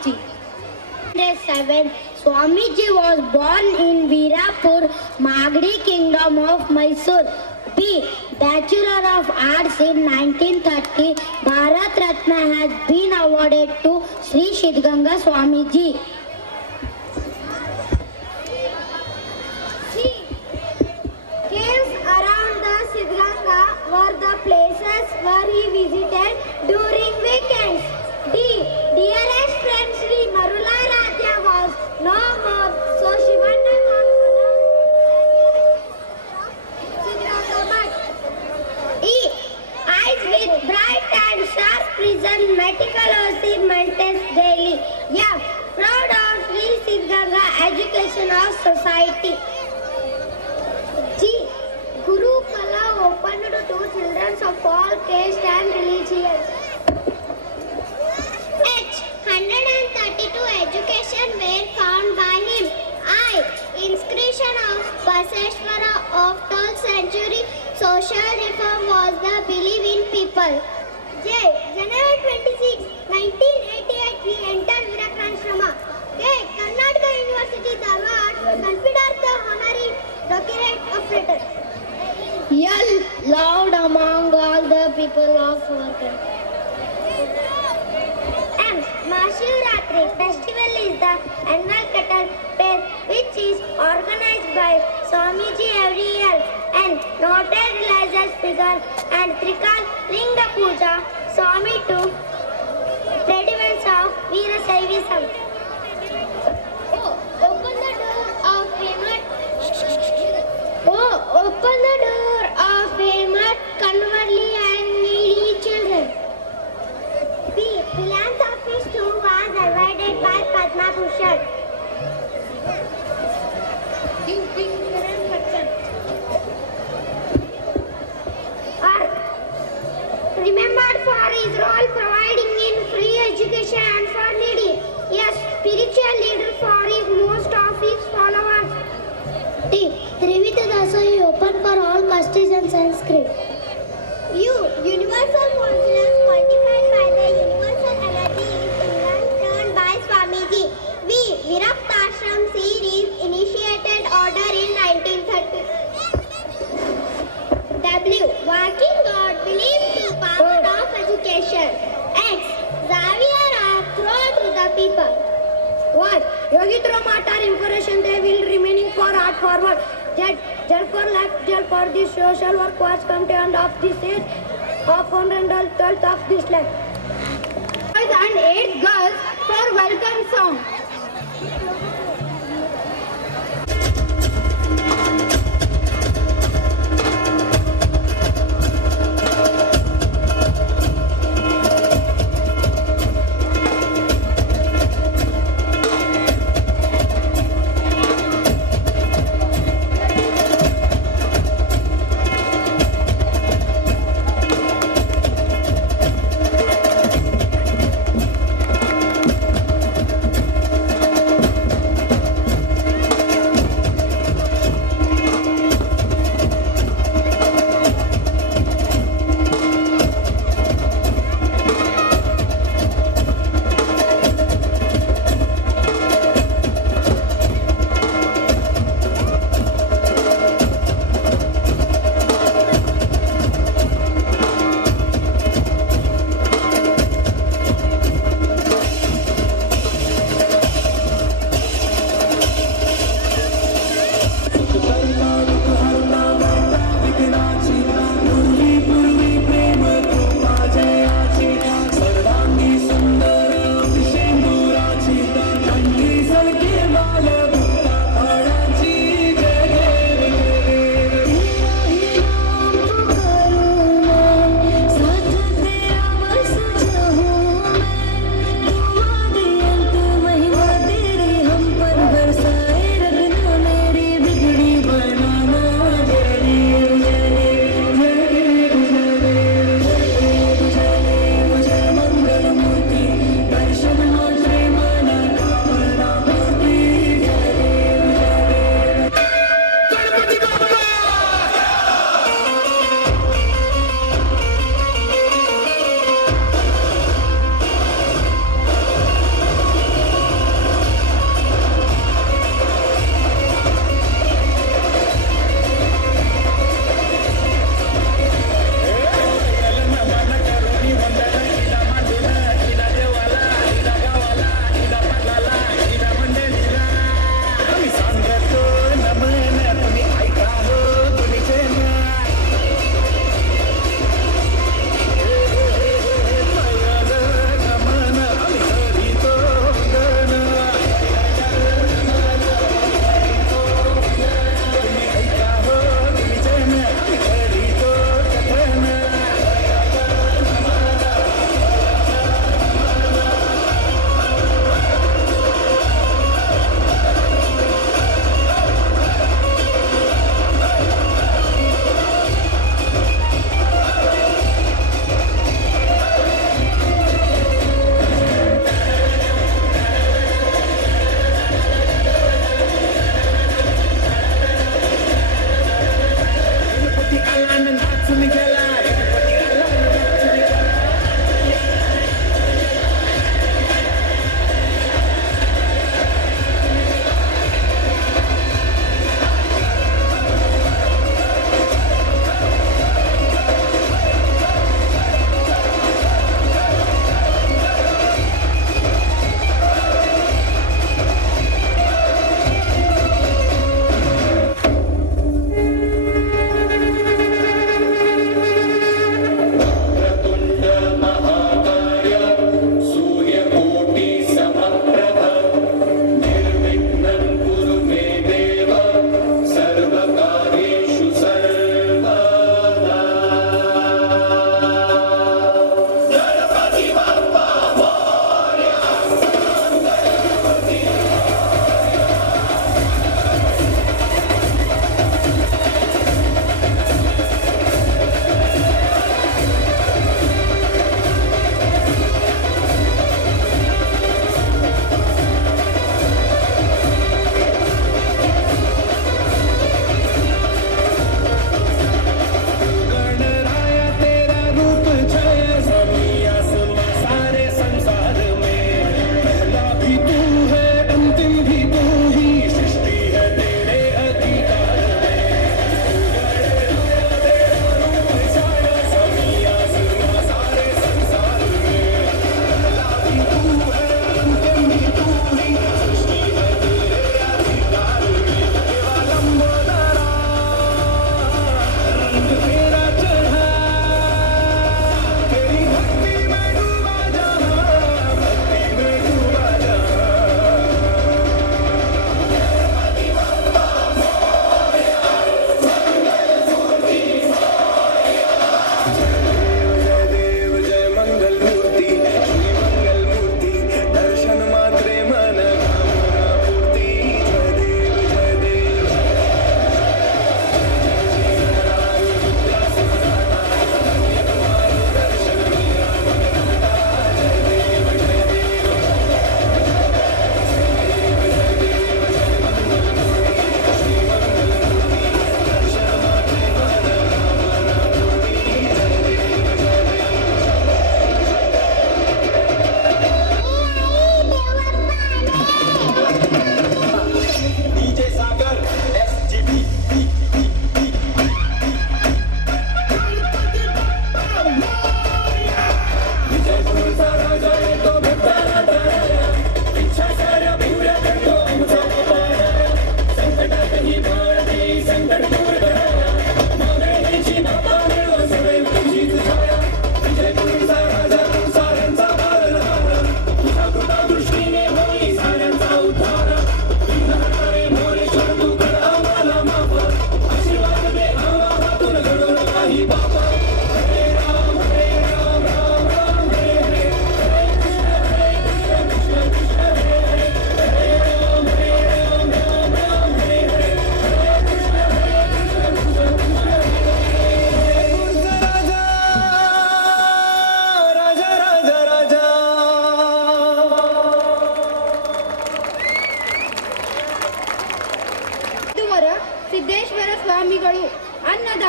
Swamiji. 7. Swamiji was born in Virapur, Magdi Kingdom of Mysore. B. Bachelor of Arts in 1930. Bharat Ratna has been awarded to Sri Siddhganga Swamiji. C. Caves around the Siddhganga were the places where he visited during weekends. D. Dearest friend Sri Marula Radhya was no more, so Shivanna E. Eyes with bright and sharp vision meticulously maintains daily. F. Proud of Sri Siddhganga Educational Society. G. Guru Kala opened to children of all caste and religions. H. 132 education were found by him. I. Inscription of Baseshwara of 12th century. Social reform was the belief in people. J. January 26, 1988 he entered Virakranashrama. K. Karnataka University Dharwad considered the honorary doctorate of letters. L. Loved among all the people of work. M. Mahashivratri festival is the annual cattle fair which is organized by Swamiji every year and noted religious figure and Trikal Linga Puja Swami to traditions of Veerasaivism. Open the door of famous convertly and needy children. B. Philanthropist who was awarded by Padma Bhushan. R. Remembered for his role providing in free education and for needy. Yes, spiritual leader for his most of his followers. T. Trivita Dasa is open for all castes and Sanskrit. U. Universal consciousness quantified by the universal energy is turned by Swamiji. V. Virakta-ashram series initiated order in 1930. W. Working God believed to power of education. X. Xavier of throw to the people. 1. Yogitra Matar information they will remaining for art forward. Z. Jail for life, jail for this social work was contained of this age of 112th of this life. Boys and 8 girls for welcome song.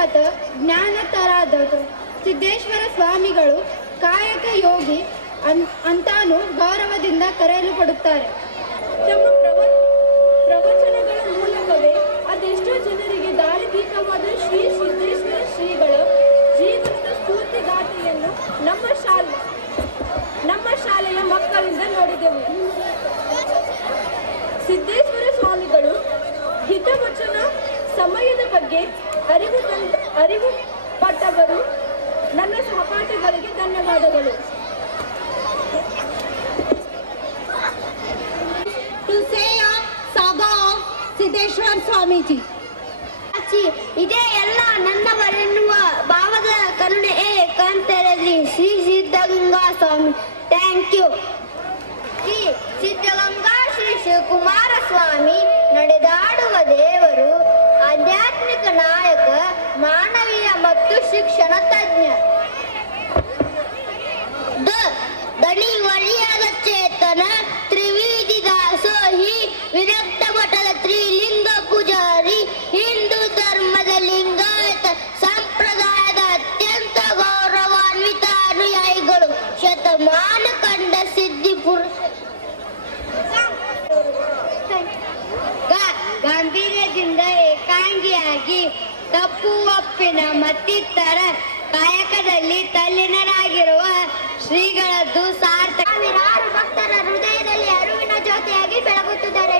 ವಿಖ್ಯಾತ ಜ್ಞಾನತರಾದ ಸಿದ್ದೇಶ್ವರ ಸ್ವಾಮಿಗಳು ಕಾಯಕ ಯೋಗಿ ಅಂತಾನು ಗೌರವದಿಂದ ಕರೆಯಲ್ಪಡುತ್ತಾರೆ. ತಮ್ಮ ಪ್ರವಚನಗಳ ಮೂಲಕವೇ ಅದೆಷ್ಟೋ ಜನರಿಗೆ ದಾರಿದೀಪವಾದ ಶ್ರೀ ಸಿದ್ದೇಶ್ವರ ಶ್ರೀಗಳ ಜೀವನದ ಸ್ಫೂರ್ತಿಗಾಥೆಯನ್ನು ನಮ್ಮ ಶಾಲೆಯ ಮಕ್ಕಳಿಂದ ನೋಡಿದೆವು. ಸಿದ್ದೇಶ್ವರ ಸ್ವಾಮಿಗಳು ಹಿತವಚನ ಸಮಯದ ಬಗ್ಗೆ ಅರಿವು ಪಟ್ಟವರು. ನನ್ನ ಸಹಪಾಠಿಗಳಿಗೆ ಧನ್ಯವಾದಗಳು. To say a saga of Siddheshwar Swamiji. ಇದೇ ಎಲ್ಲ ನನ್ನವರೆನ್ನುವ ಭಾವದ ಕರುಣೆ ಏಕಾಂತರಲ್ಲಿ ಶ್ರೀ ಸಿದ್ಧಗಂಗಾ ಸ್ವಾಮಿ. Thank you. ಶ್ರೀ ಸಿದ್ಧಗಂಗಾ ಶ್ರೀ ಶಿವಕುಮಾರ ಸ್ವಾಮಿ ನಡೆದಾಡುವ ದೇವರು, ಆಧ್ಯಾತ್ಮಿಕ ನಾಯಕ, ಮಾನವೀಯ ಮತ್ತು ಶಿಕ್ಷಣ ತಜ್ಞ. ದಣಿ ಒಳಿಯಾದ ಚೇತನ, ತ್ರಿವೀಧಿ ದಾಸೋಹಿ, ವಿರಕ್ತ ಮಠದ ತ್ರಿಲಿಂಗ ಪೂಜಾರಿ, ಹಿಂದೂ ಧರ್ಮದ ಲಿಂಗಾಯತ ಸಂಪ್ರದಾಯದ ಅತ್ಯಂತ ಗೌರವಾನ್ವಿತ ಅನುಯಾಯಿಗಳು, ಶತಮಾನ ಕಂಡ ಸಿದ್ಧಿ ಪುರುಷ. ಗಾಂಭೀರ್ಯದಿಂದ ಏಕಾಂಗಿಯಾಗಿ ತಪ್ಪು ಒಪ್ಪಿನ ಮತ್ತಿತರ ಕಾಯಕದಲ್ಲಿ ತಲ್ಲೀನರಾಗಿರುವ ಶ್ರೀಗಳದ್ದು ಸಾರ್ಥಕ. ಸಾವಿರಾರು ಭಕ್ತರ ಹೃದಯದಲ್ಲಿ ಅರಿವಿನ ಜ್ಯೋತಿಯಾಗಿ ಬೆಳಗುತ್ತಿದ್ದಾರೆ.